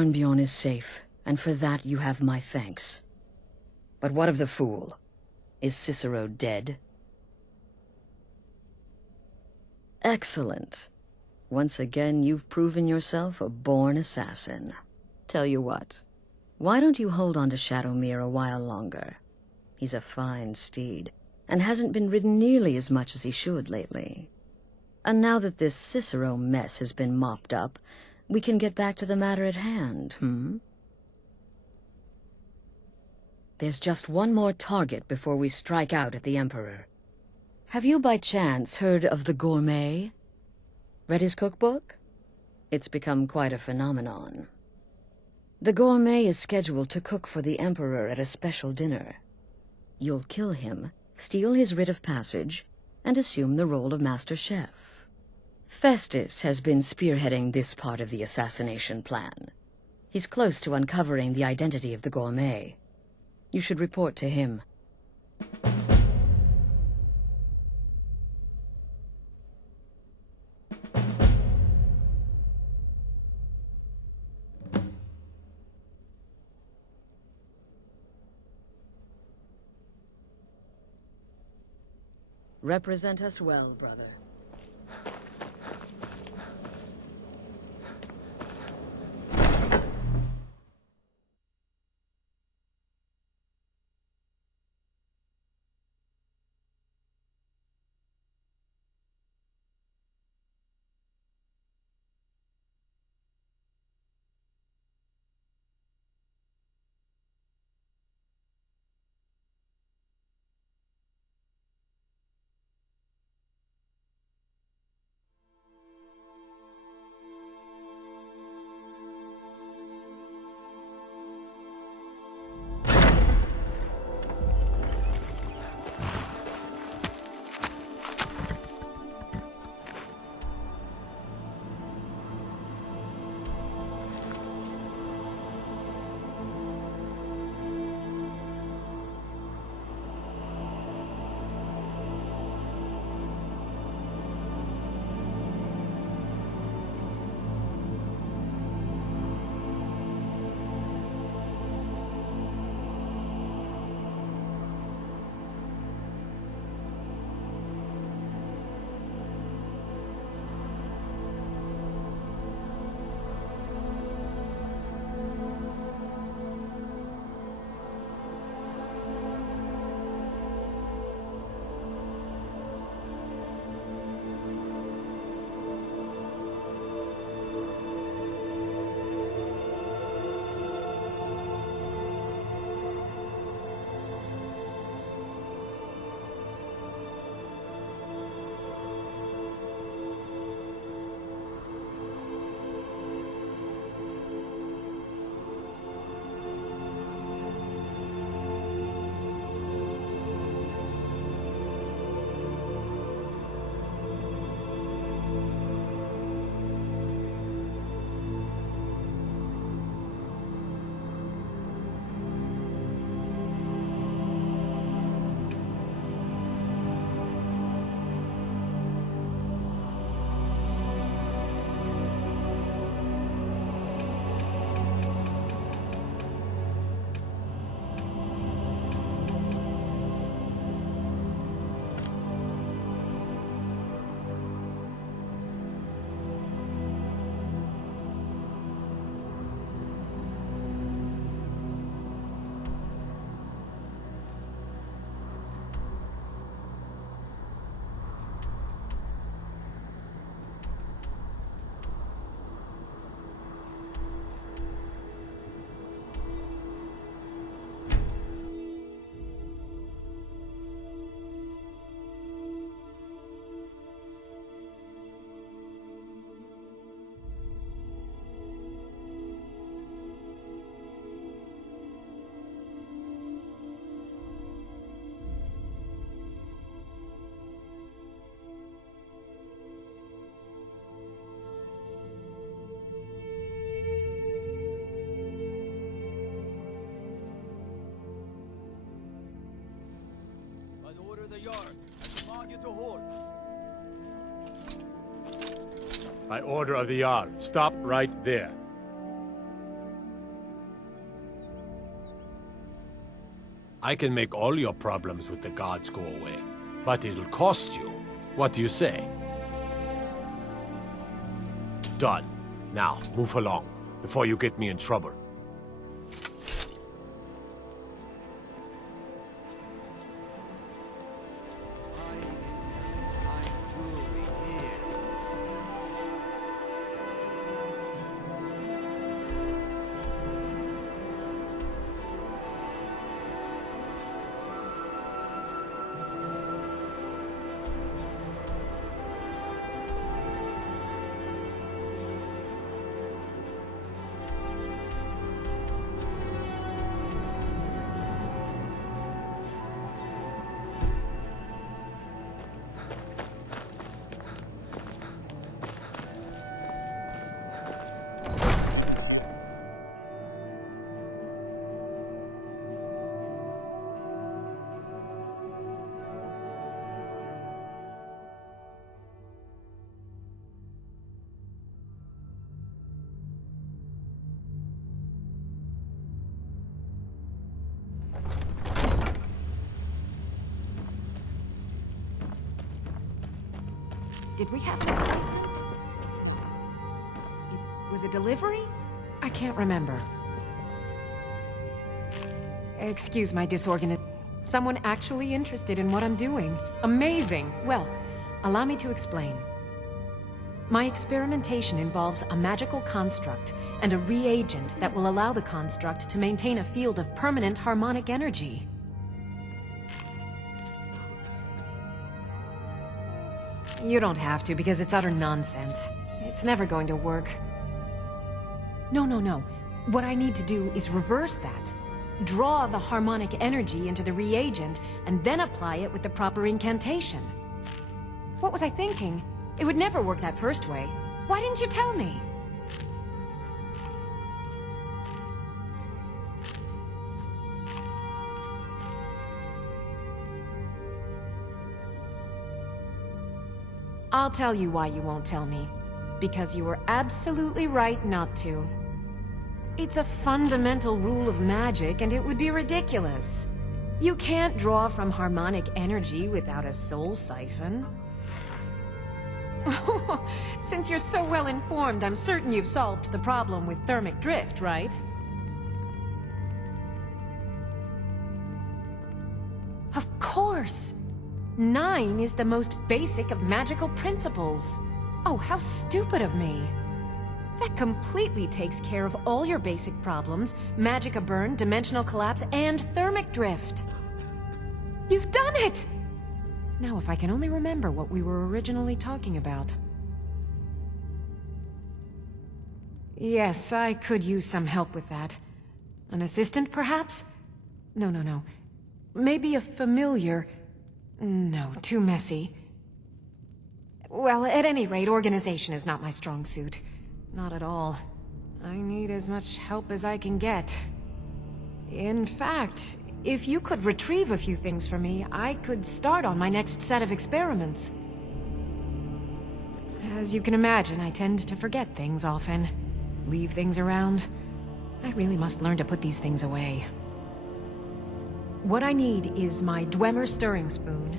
Arnbjorn is safe, and for that you have my thanks. But what of the fool? Is Cicero dead? Excellent. Once again, you've proven yourself a born assassin. Tell you what, why don't you hold on to Shadowmere a while longer? He's a fine steed, and hasn't been ridden nearly as much as he should lately. And now that this Cicero mess has been mopped up, we can get back to the matter at hand, There's just one more target before we strike out at the Emperor. Have you by chance heard of the Gourmet? Read his cookbook? It's become quite a phenomenon. The Gourmet is scheduled to cook for the Emperor at a special dinner. You'll kill him, steal his writ of passage, and assume the role of Master Chef. Festus has been spearheading this part of the assassination plan. He's close to uncovering the identity of the Gourmet. You should report to him. Represent us well, brother. By order of the Jarl, stop right there. I can make all your problems with the gods go away, but it'll cost you. What do you say? Done. Now, move along, before you get me in trouble. Did we have an appointment? Was it delivery? I can't remember. Excuse my disorganization. Someone actually interested in what I'm doing. Amazing! Well, allow me to explain. My experimentation involves a magical construct and a reagent that will allow the construct to maintain a field of permanent harmonic energy. You don't have to, because it's utter nonsense. It's never going to work. No. What I need to do is reverse that. Draw the harmonic energy into the reagent, and then apply it with the proper incantation. What was I thinking? It would never work that first way. Why didn't you tell me? I'll tell you why you won't tell me. Because you were absolutely right not to. It's a fundamental rule of magic, and it would be ridiculous. You can't draw from harmonic energy without a soul siphon. Since you're so well informed, I'm certain you've solved the problem with thermic drift, right? Of course! 9 is the most basic of magical principles. Oh, how stupid of me. That completely takes care of all your basic problems: magicka burn, dimensional collapse, and thermic drift. You've done it! Now, if I can only remember what we were originally talking about. Yes, I could use some help with that. An assistant, perhaps? No. Maybe a familiar. No, too messy. Well, at any rate, organization is not my strong suit. Not at all. I need as much help as I can get. In fact, if you could retrieve a few things for me, I could start on my next set of experiments. As you can imagine, I tend to forget things often. Leave things around. I really must learn to put these things away. What I need is my Dwemer stirring spoon,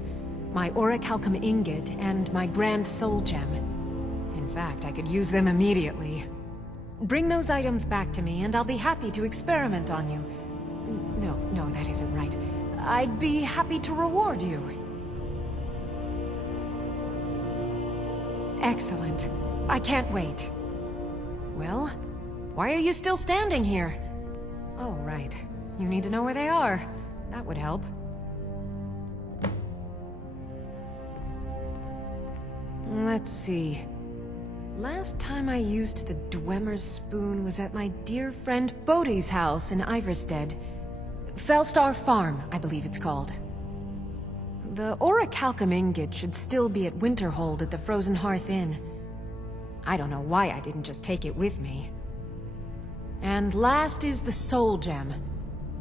my orichalcum ingot, and my grand soul gem. In fact, I could use them immediately. Bring those items back to me, and I'll be happy to experiment on you. No, that isn't right. I'd be happy to reward you. Excellent. I can't wait. Well, why are you still standing here? Oh, right. You need to know where they are. That would help. Let's see. Last time I used the Dwemer's spoon was at my dear friend Bodhi's house in Iverstead. Fellstar Farm, I believe it's called. The orichalcum ingot should still be at Winterhold at the Frozen Hearth Inn. I don't know why I didn't just take it with me. And last is the soul gem.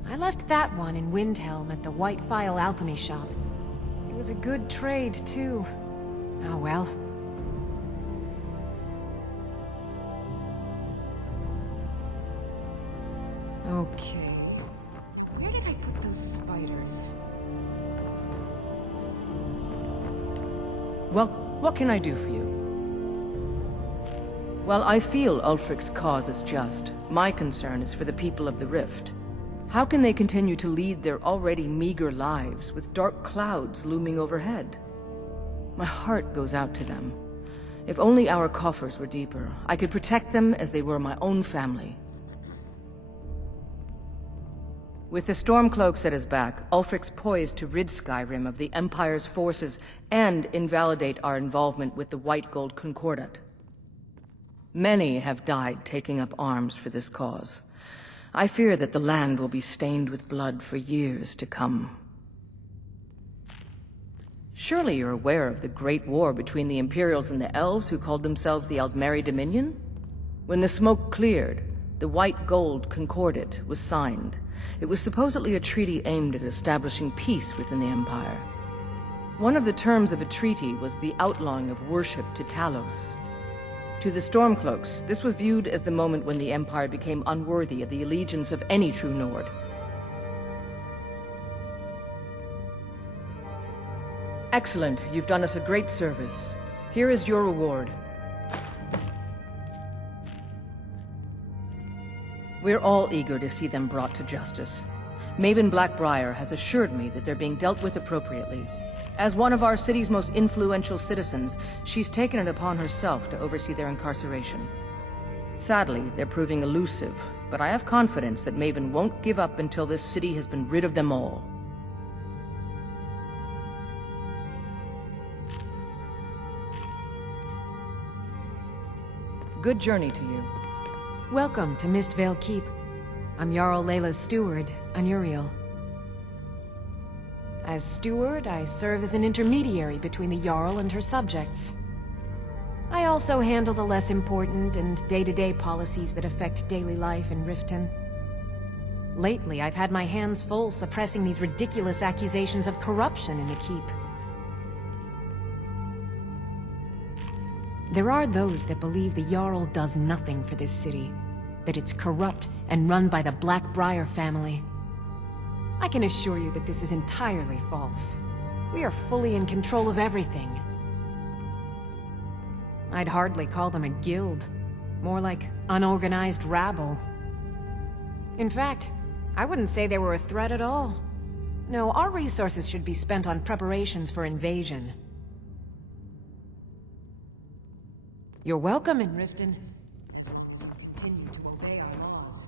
I left that one in Windhelm at the White Phial Alchemy Shop. It was a good trade, too. Oh well. Okay. Where did I put those spiders? Well, what can I do for you? While I feel Ulfric's cause is just, my concern is for the people of the Rift. How can they continue to lead their already meager lives with dark clouds looming overhead? My heart goes out to them. If only our coffers were deeper, I could protect them as they were my own family. With the Stormcloaks at his back, Ulfric's poised to rid Skyrim of the Empire's forces and invalidate our involvement with the White Gold Concordat. Many have died taking up arms for this cause. I fear that the land will be stained with blood for years to come. Surely you're aware of the Great War between the Imperials and the Elves who called themselves the Aldmeri Dominion? When the smoke cleared, the White Gold Concordat was signed. It was supposedly a treaty aimed at establishing peace within the Empire. One of the terms of a treaty was the outlawing of worship to Talos. To the Stormcloaks, this was viewed as the moment when the Empire became unworthy of the allegiance of any true Nord. Excellent. You've done us a great service. Here is your reward. We're all eager to see them brought to justice. Maven Blackbriar has assured me that they're being dealt with appropriately. As one of our city's most influential citizens, she's taken it upon herself to oversee their incarceration. Sadly, they're proving elusive, but I have confidence that Maven won't give up until this city has been rid of them all. Good journey to you. Welcome to Mistvale Keep. I'm Jarl Layla's steward, Anuriel. As steward, I serve as an intermediary between the Jarl and her subjects. I also handle the less important and day-to-day policies that affect daily life in Riften. Lately, I've had my hands full suppressing these ridiculous accusations of corruption in the Keep. There are those that believe the Jarl does nothing for this city, that it's corrupt and run by the Blackbriar family. I can assure you that this is entirely false. We are fully in control of everything. I'd hardly call them a guild, more like unorganized rabble. In fact, I wouldn't say they were a threat at all. No, our resources should be spent on preparations for invasion. You're welcome in Riften. Continue to obey our laws.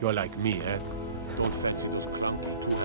You're like me, eh? Don't fancy those grumbling to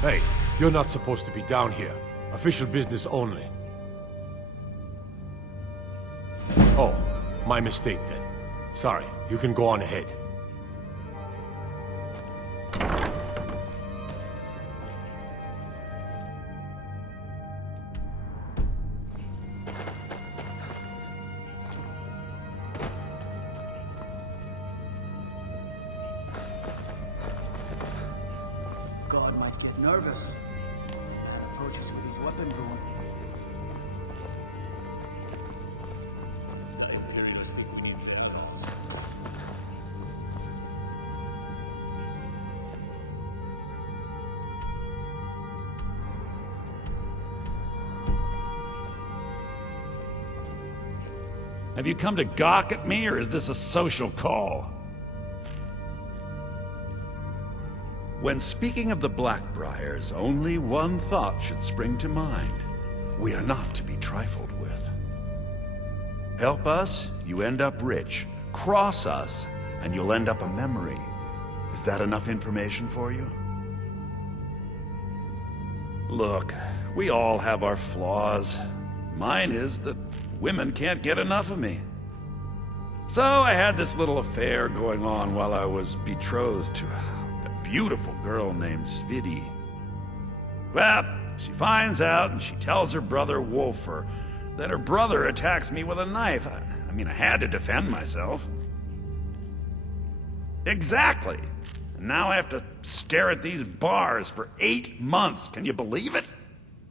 Hey, you're not supposed to be down here. Official business only. Oh, my mistake then. Sorry, you can go on ahead. God might get nervous and approaches with his weapon drawn. Have you come to gawk at me, or is this a social call? When speaking of the Blackbriars, only one thought should spring to mind. We are not to be trifled with. Help us, you end up rich. Cross us, and you'll end up a memory. Is that enough information for you? Look, we all have our flaws. Mine is that women can't get enough of me. So I had this little affair going on while I was betrothed to a beautiful girl named Svidi. Well, she finds out and she tells her brother Wolfer. Then her brother attacks me with a knife. I mean, I had to defend myself. Exactly. And now I have to stare at these bars for 8 months. Can you believe it?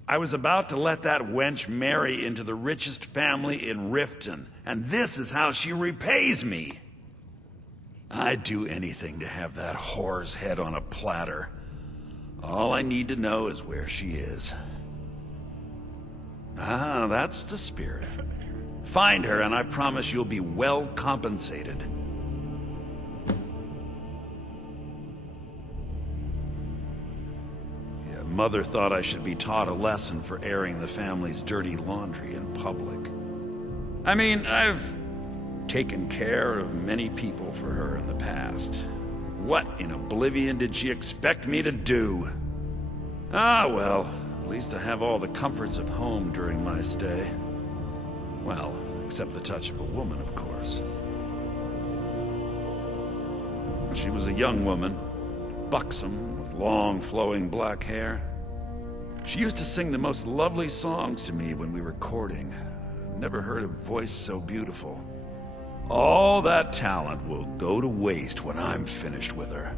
I was about to let that wench marry into the richest family in Riften, and this is how she repays me. I'd do anything to have that whore's head on a platter. All I need to know is where she is. Ah, that's the spirit. Find her, and I promise you'll be well compensated. Mother thought I should be taught a lesson for airing the family's dirty laundry in public. I mean, I've taken care of many people for her in the past. What in oblivion did she expect me to do? Ah, well, at least I have all the comforts of home during my stay. Well, except the touch of a woman, of course. She was a young woman, buxom, with long, flowing black hair. She used to sing the most lovely songs to me when we were courting. Never heard a voice so beautiful. All that talent will go to waste when I'm finished with her.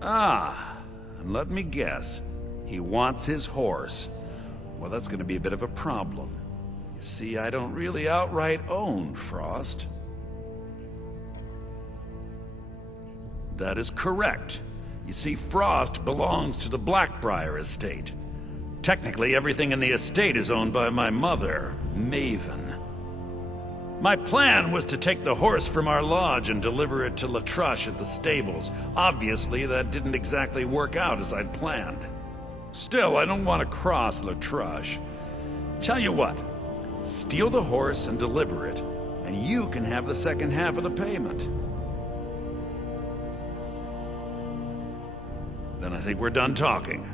Ah, and let me guess. He wants his horse. Well, that's going to be a bit of a problem. You see, I don't really outright own Frost. That is correct. You see, Frost belongs to the Blackbriar estate. Technically, everything in the estate is owned by my mother, Maven. My plan was to take the horse from our lodge and deliver it to Latrush at the stables. Obviously, that didn't exactly work out as I'd planned. Still, I don't want to cross Latrush. Tell you what, steal the horse and deliver it, and you can have the second half of the payment. Then I think we're done talking.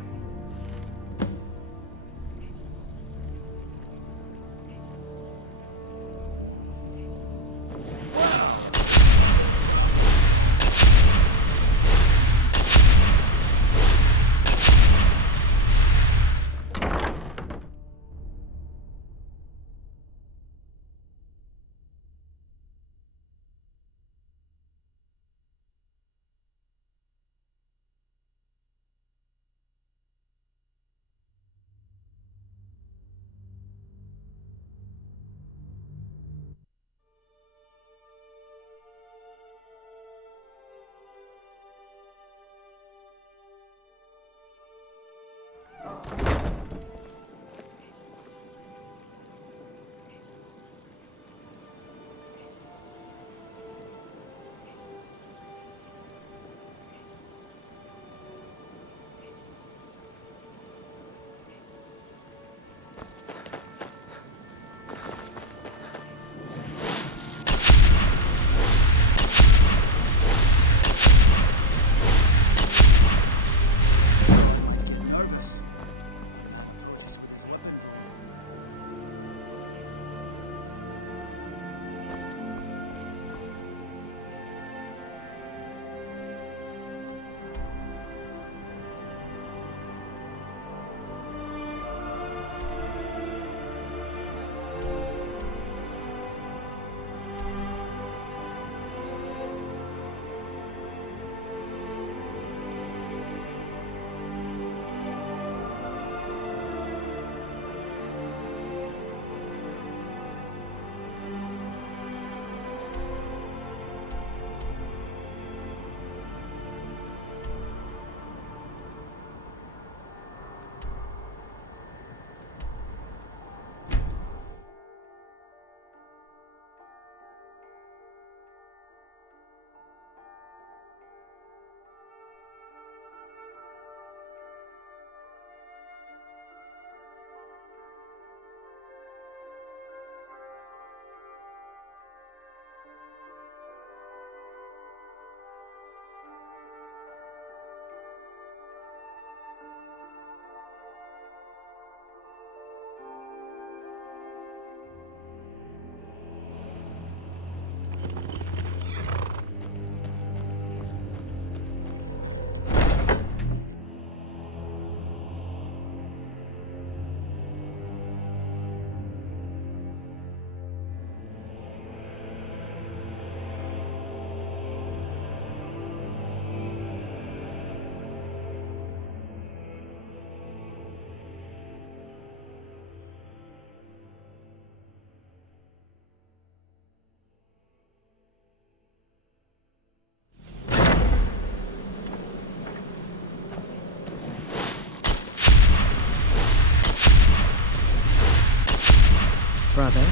brother.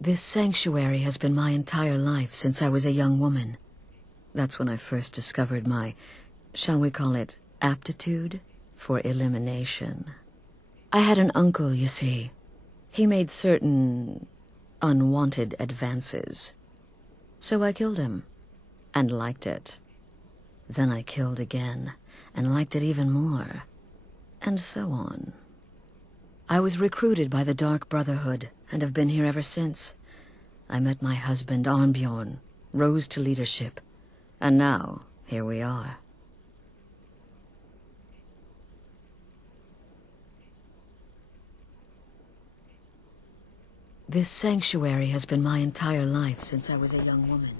This sanctuary has been my entire life since I was a young woman. That's when I first discovered my, shall we call it, aptitude for elimination. I had an uncle, you see. He made certain unwanted advances. So I killed him, and liked it. Then I killed again, and liked it even more, and so on. I was recruited by the Dark Brotherhood, and have been here ever since. I met my husband, Arnbjorn, rose to leadership, and now, here we are. This sanctuary has been my entire life since I was a young woman.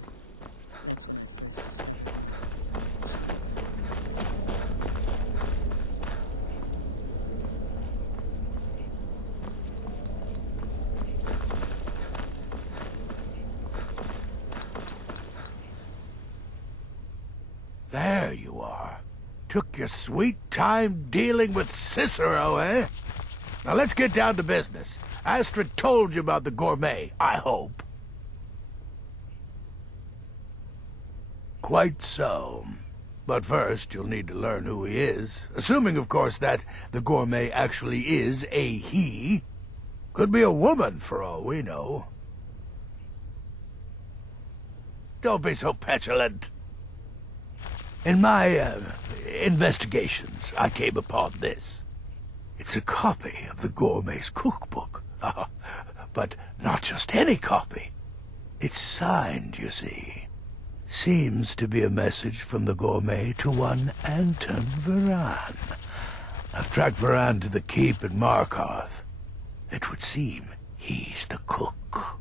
There you are. Took your sweet time dealing with Cicero, eh? Now let's get down to business. Astrid told you about the gourmet, I hope. Quite so. But first, you'll need to learn who he is. Assuming, of course, that the gourmet actually is a he. Could be a woman, for all we know. Don't be so petulant. In my, investigations, I came upon this. It's a copy of the gourmet's cookbook. But not just any copy. It's signed, you see. Seems to be a message from the gourmet to one Anton Varan. I've tracked Varan to the keep in Markarth. It would seem he's the cook.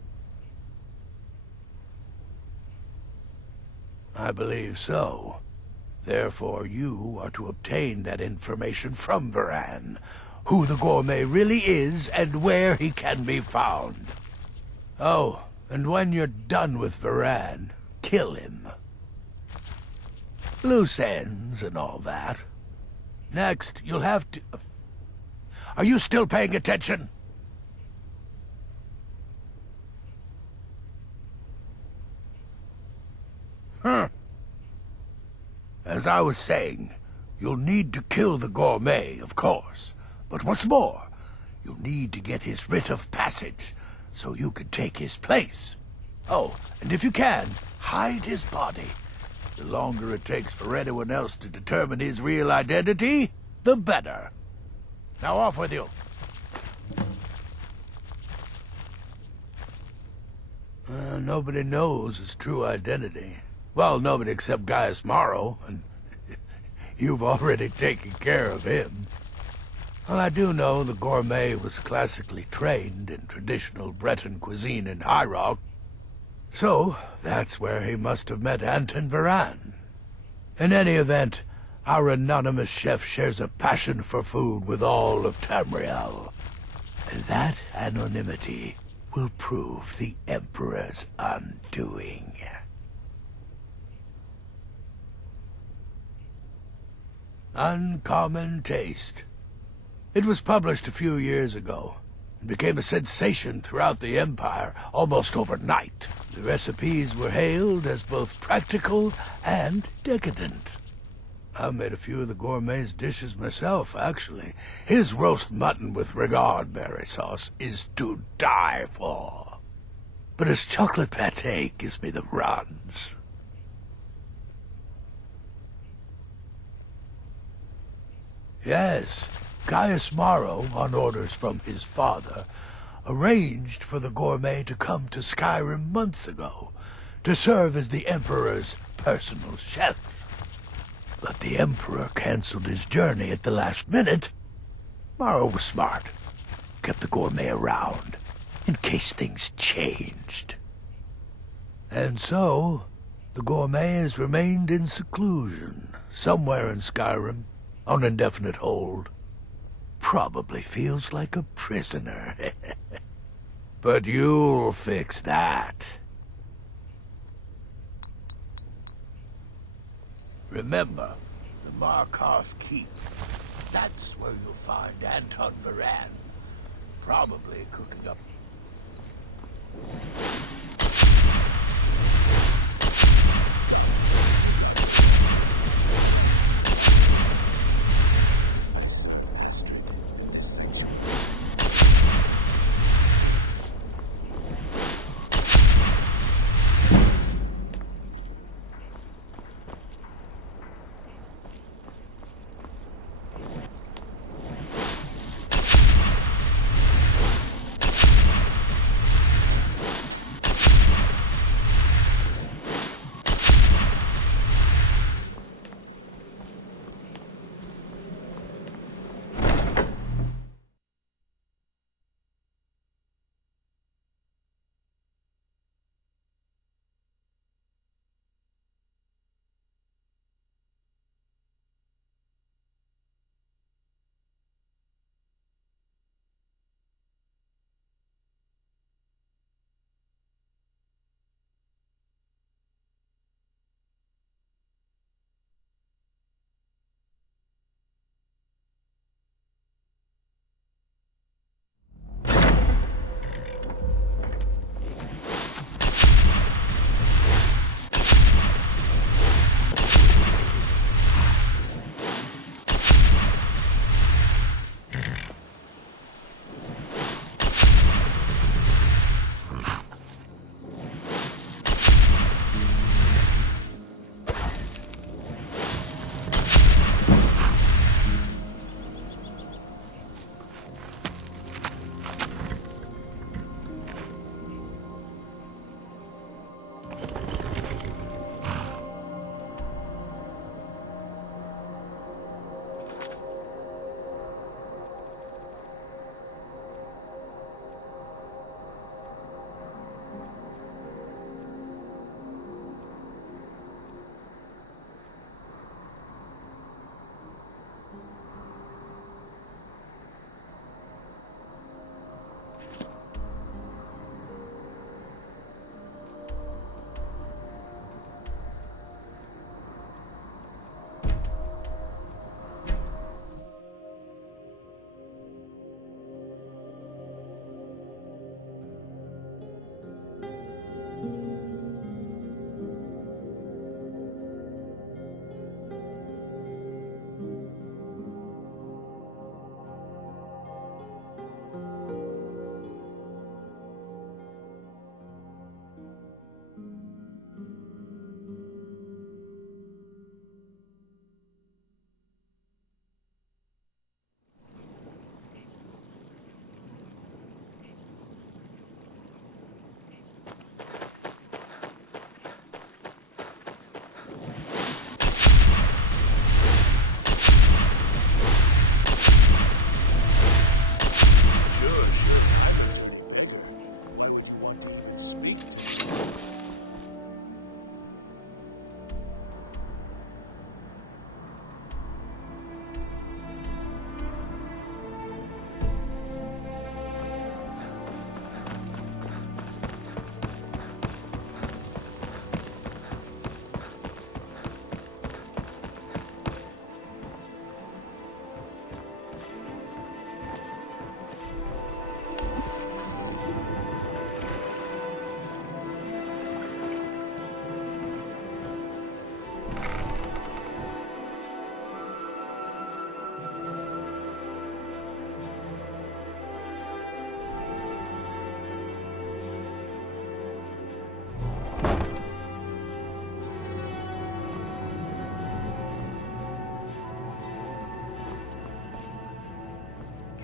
I believe so. Therefore, you are to obtain that information from Varan. Who the gourmet really is, and where he can be found. Oh, and when you're done with Varan, kill him. Loose ends and all that. Next, you'll have to... Are you still paying attention? As I was saying, you'll need to kill the gourmet, of course. But what's more, you'll need to get his writ of passage, so you can take his place. Oh, and if you can, hide his body. The longer it takes for anyone else to determine his real identity, the better. Now off with you. Nobody knows his true identity. Well, nobody except Gaius Morrow, and you've already taken care of him. Well, I do know the gourmet was classically trained in traditional Breton cuisine in High Rock, so that's where he must have met Anton Varan. In any event, our anonymous chef shares a passion for food with all of Tamriel, and that anonymity will prove the Emperor's undoing. Uncommon taste. It was published a few years ago. It became a sensation throughout the Empire almost overnight. The recipes were hailed as both practical and decadent. I made a few of the gourmet's dishes myself, actually. His roast mutton with regard berry sauce is to die for. But his chocolate pâté gives me the runs. Yes, Gaius Morrow, on orders from his father, arranged for the gourmet to come to Skyrim months ago, to serve as the Emperor's personal chef. But the Emperor canceled his journey at the last minute. Morrow was smart. Kept the gourmet around, in case things changed. And so, the gourmet has remained in seclusion, somewhere in Skyrim, on indefinite hold. Probably feels like a prisoner. But you'll fix that. Remember, the Markarth Keep. That's where you'll find Anton Varan. Probably cooking up.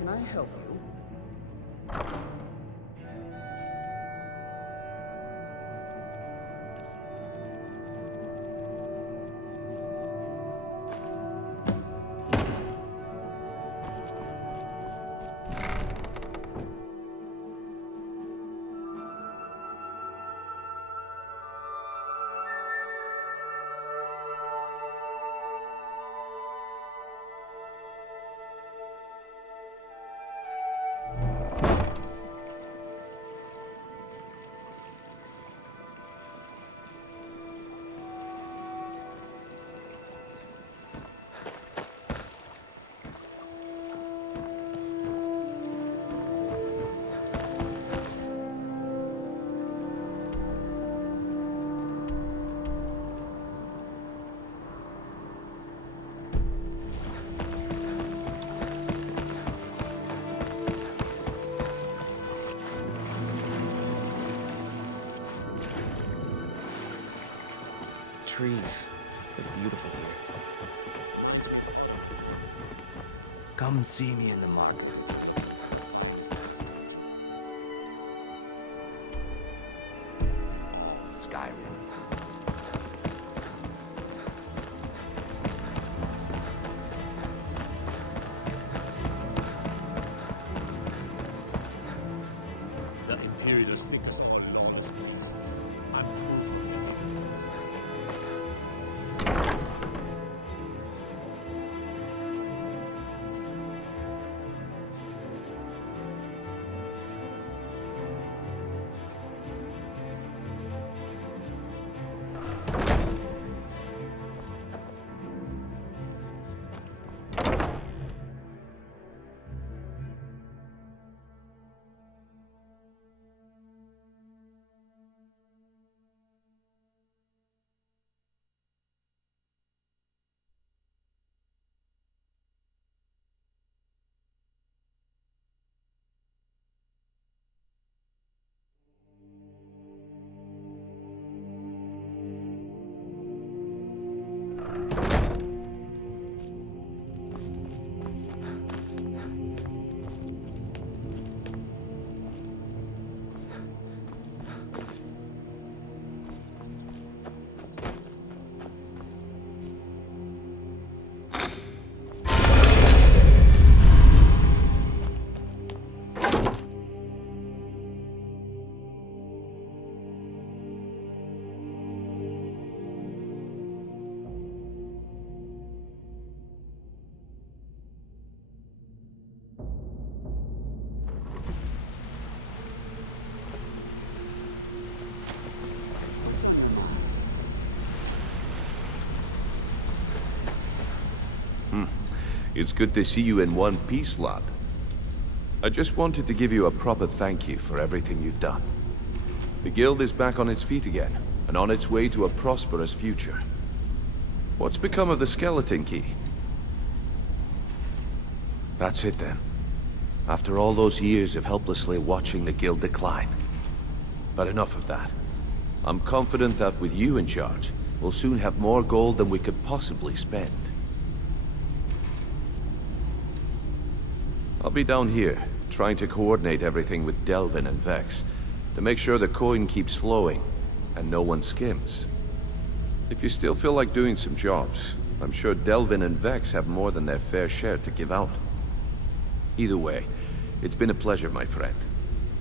Can I help you? trees. They're beautiful here. Come see me in the market. Skyrim. The Imperials think us lawless. I'm proof. It's good to see you in one piece, lad. I just wanted to give you a proper thank you for everything you've done. The guild is back on its feet again, and on its way to a prosperous future. What's become of the skeleton key? That's it then. After all those years of helplessly watching the guild decline. But enough of that. I'm confident that with you in charge, we'll soon have more gold than we could possibly spend. I'll be down here, trying to coordinate everything with Delvin and Vex, to make sure the coin keeps flowing, and no one skims. If you still feel like doing some jobs, I'm sure Delvin and Vex have more than their fair share to give out. Either way, it's been a pleasure, my friend.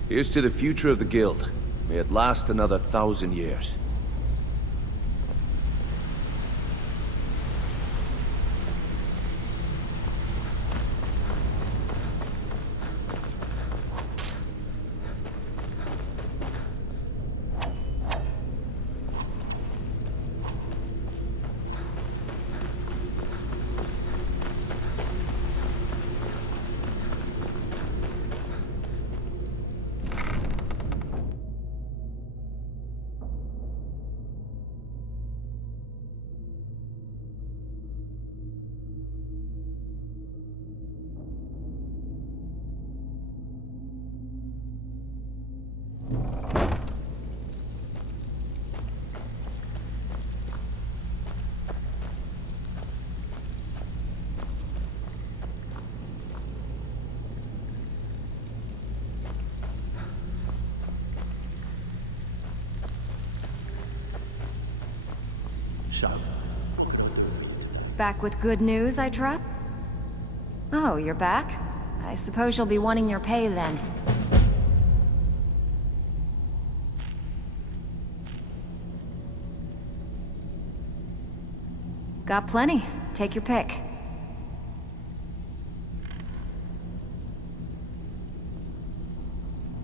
Here's to the future of the guild. May it last another 1,000 years. Back with good news, I trust? Oh, you're back? I suppose you'll be wanting your pay then. Got plenty. Take your pick.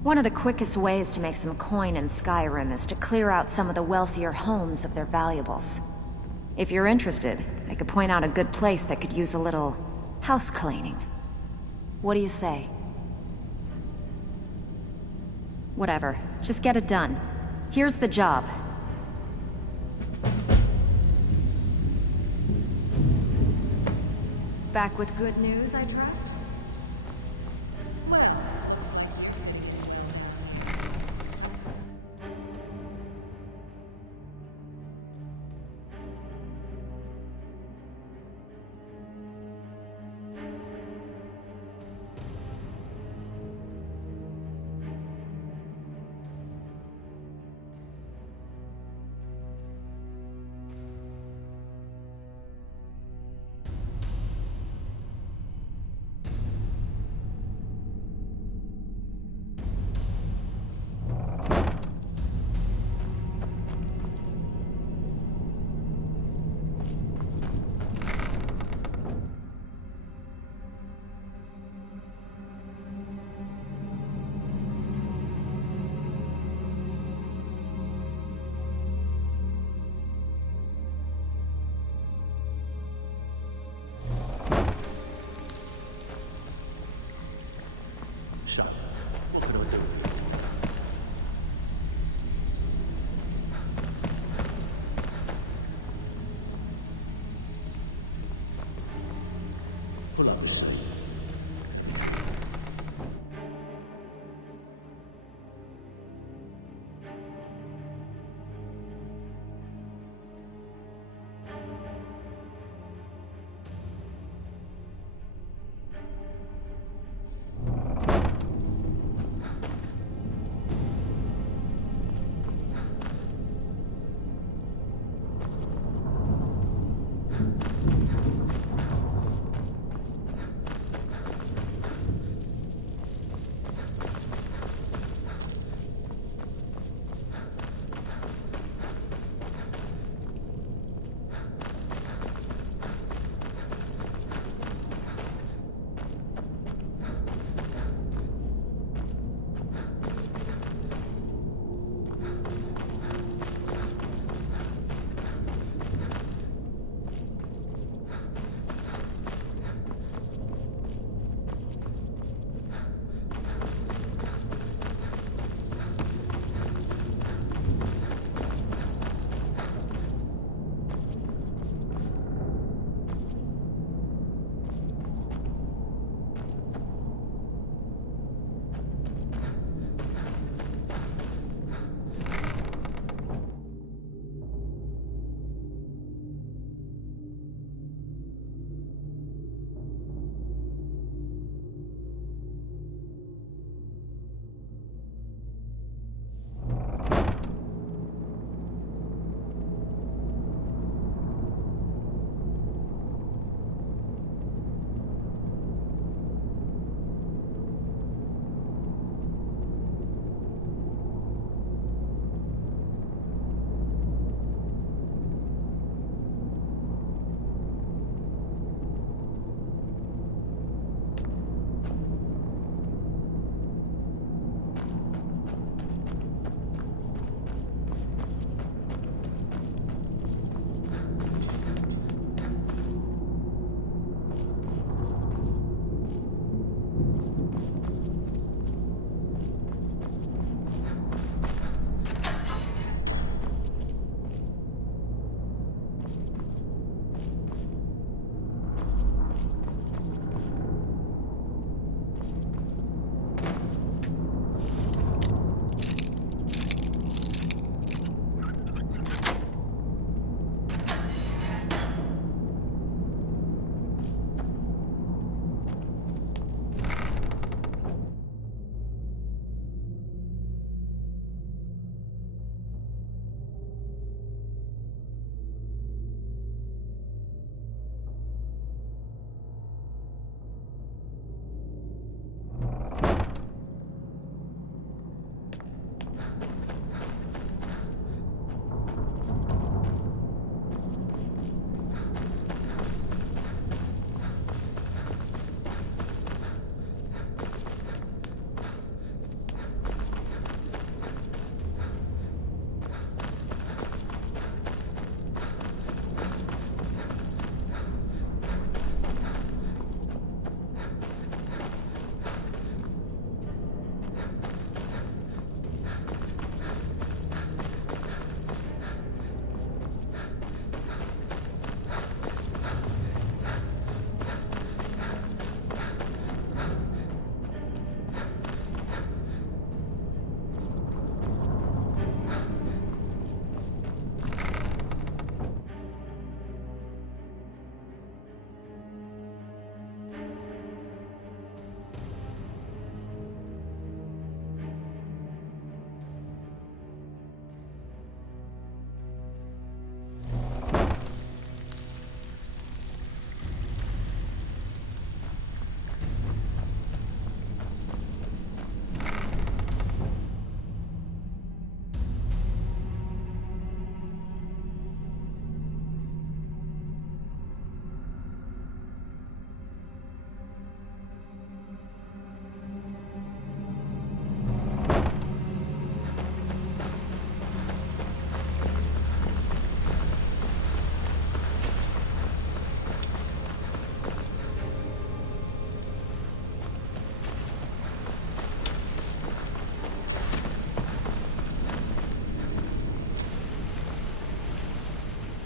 One of the quickest ways to make some coin in Skyrim is to clear out some of the wealthier homes of their valuables. If you're interested, I could point out a good place that could use a little house cleaning. What do you say? Whatever. Just get it done. Here's the job. Back with good news, I trust?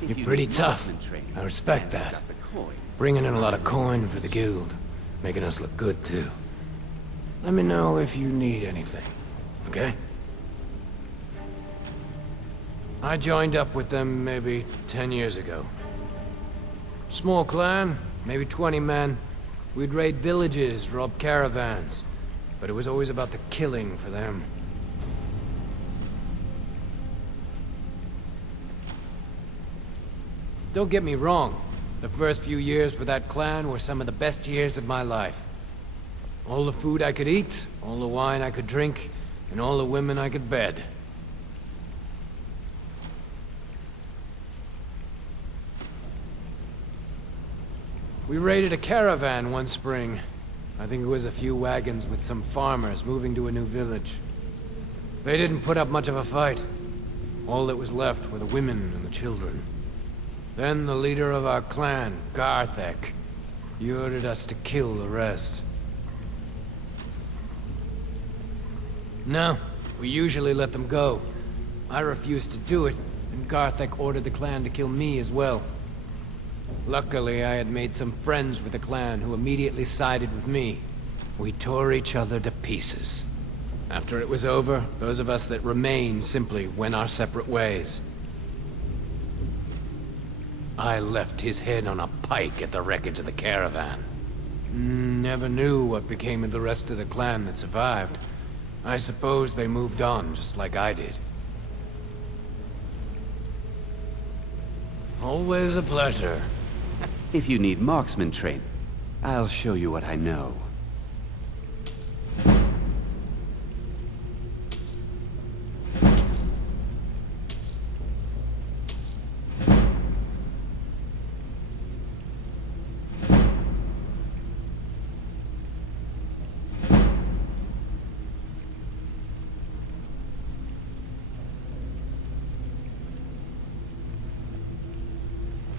You're pretty tough. I respect that. Bringing in a lot of coin for the guild. Making us look good, too. Let me know if you need anything, okay? I joined up with them maybe 10 years ago. Small clan, maybe 20 men. We'd raid villages, rob caravans. But it was always about the killing for them. Don't get me wrong. The first few years with that clan were some of the best years of my life. All the food I could eat, all the wine I could drink, and all the women I could bed. We raided a caravan one spring. I think it was a few wagons with some farmers moving to a new village. They didn't put up much of a fight. All that was left were the women and the children. Then the leader of our clan, Garthek, he ordered us to kill the rest. No, we usually let them go. I refused to do it, and Garthek ordered the clan to kill me as well. Luckily, I had made some friends with the clan who immediately sided with me. We tore each other to pieces. After it was over, those of us that remained simply went our separate ways. I left his head on a pike at the wreckage of the caravan. Never knew what became of the rest of the clan that survived. I suppose they moved on, just like I did. Always a pleasure. If you need marksman training, I'll show you what I know.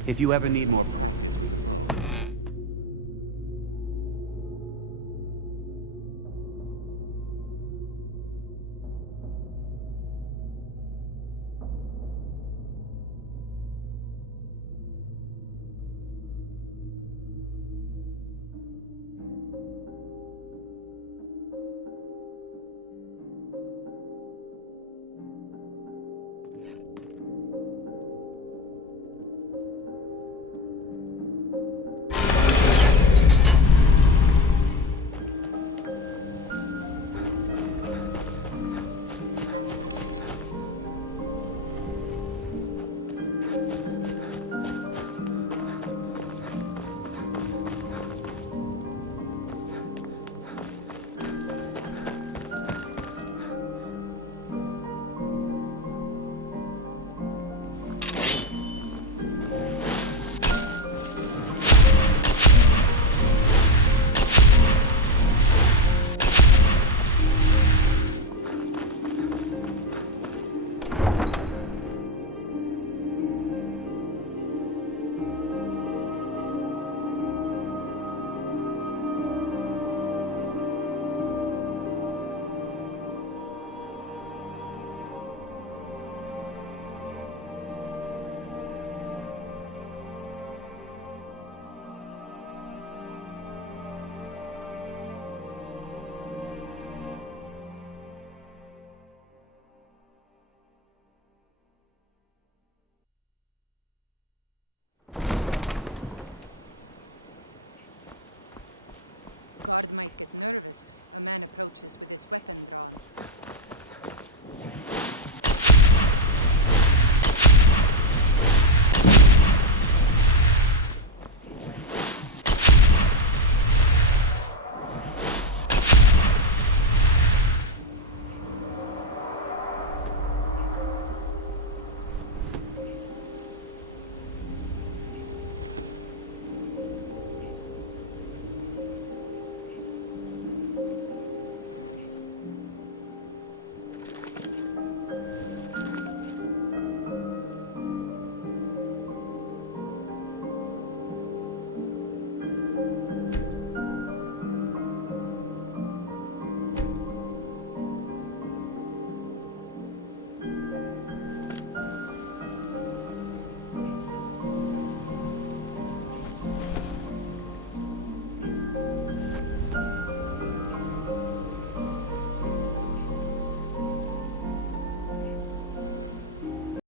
If you ever need more...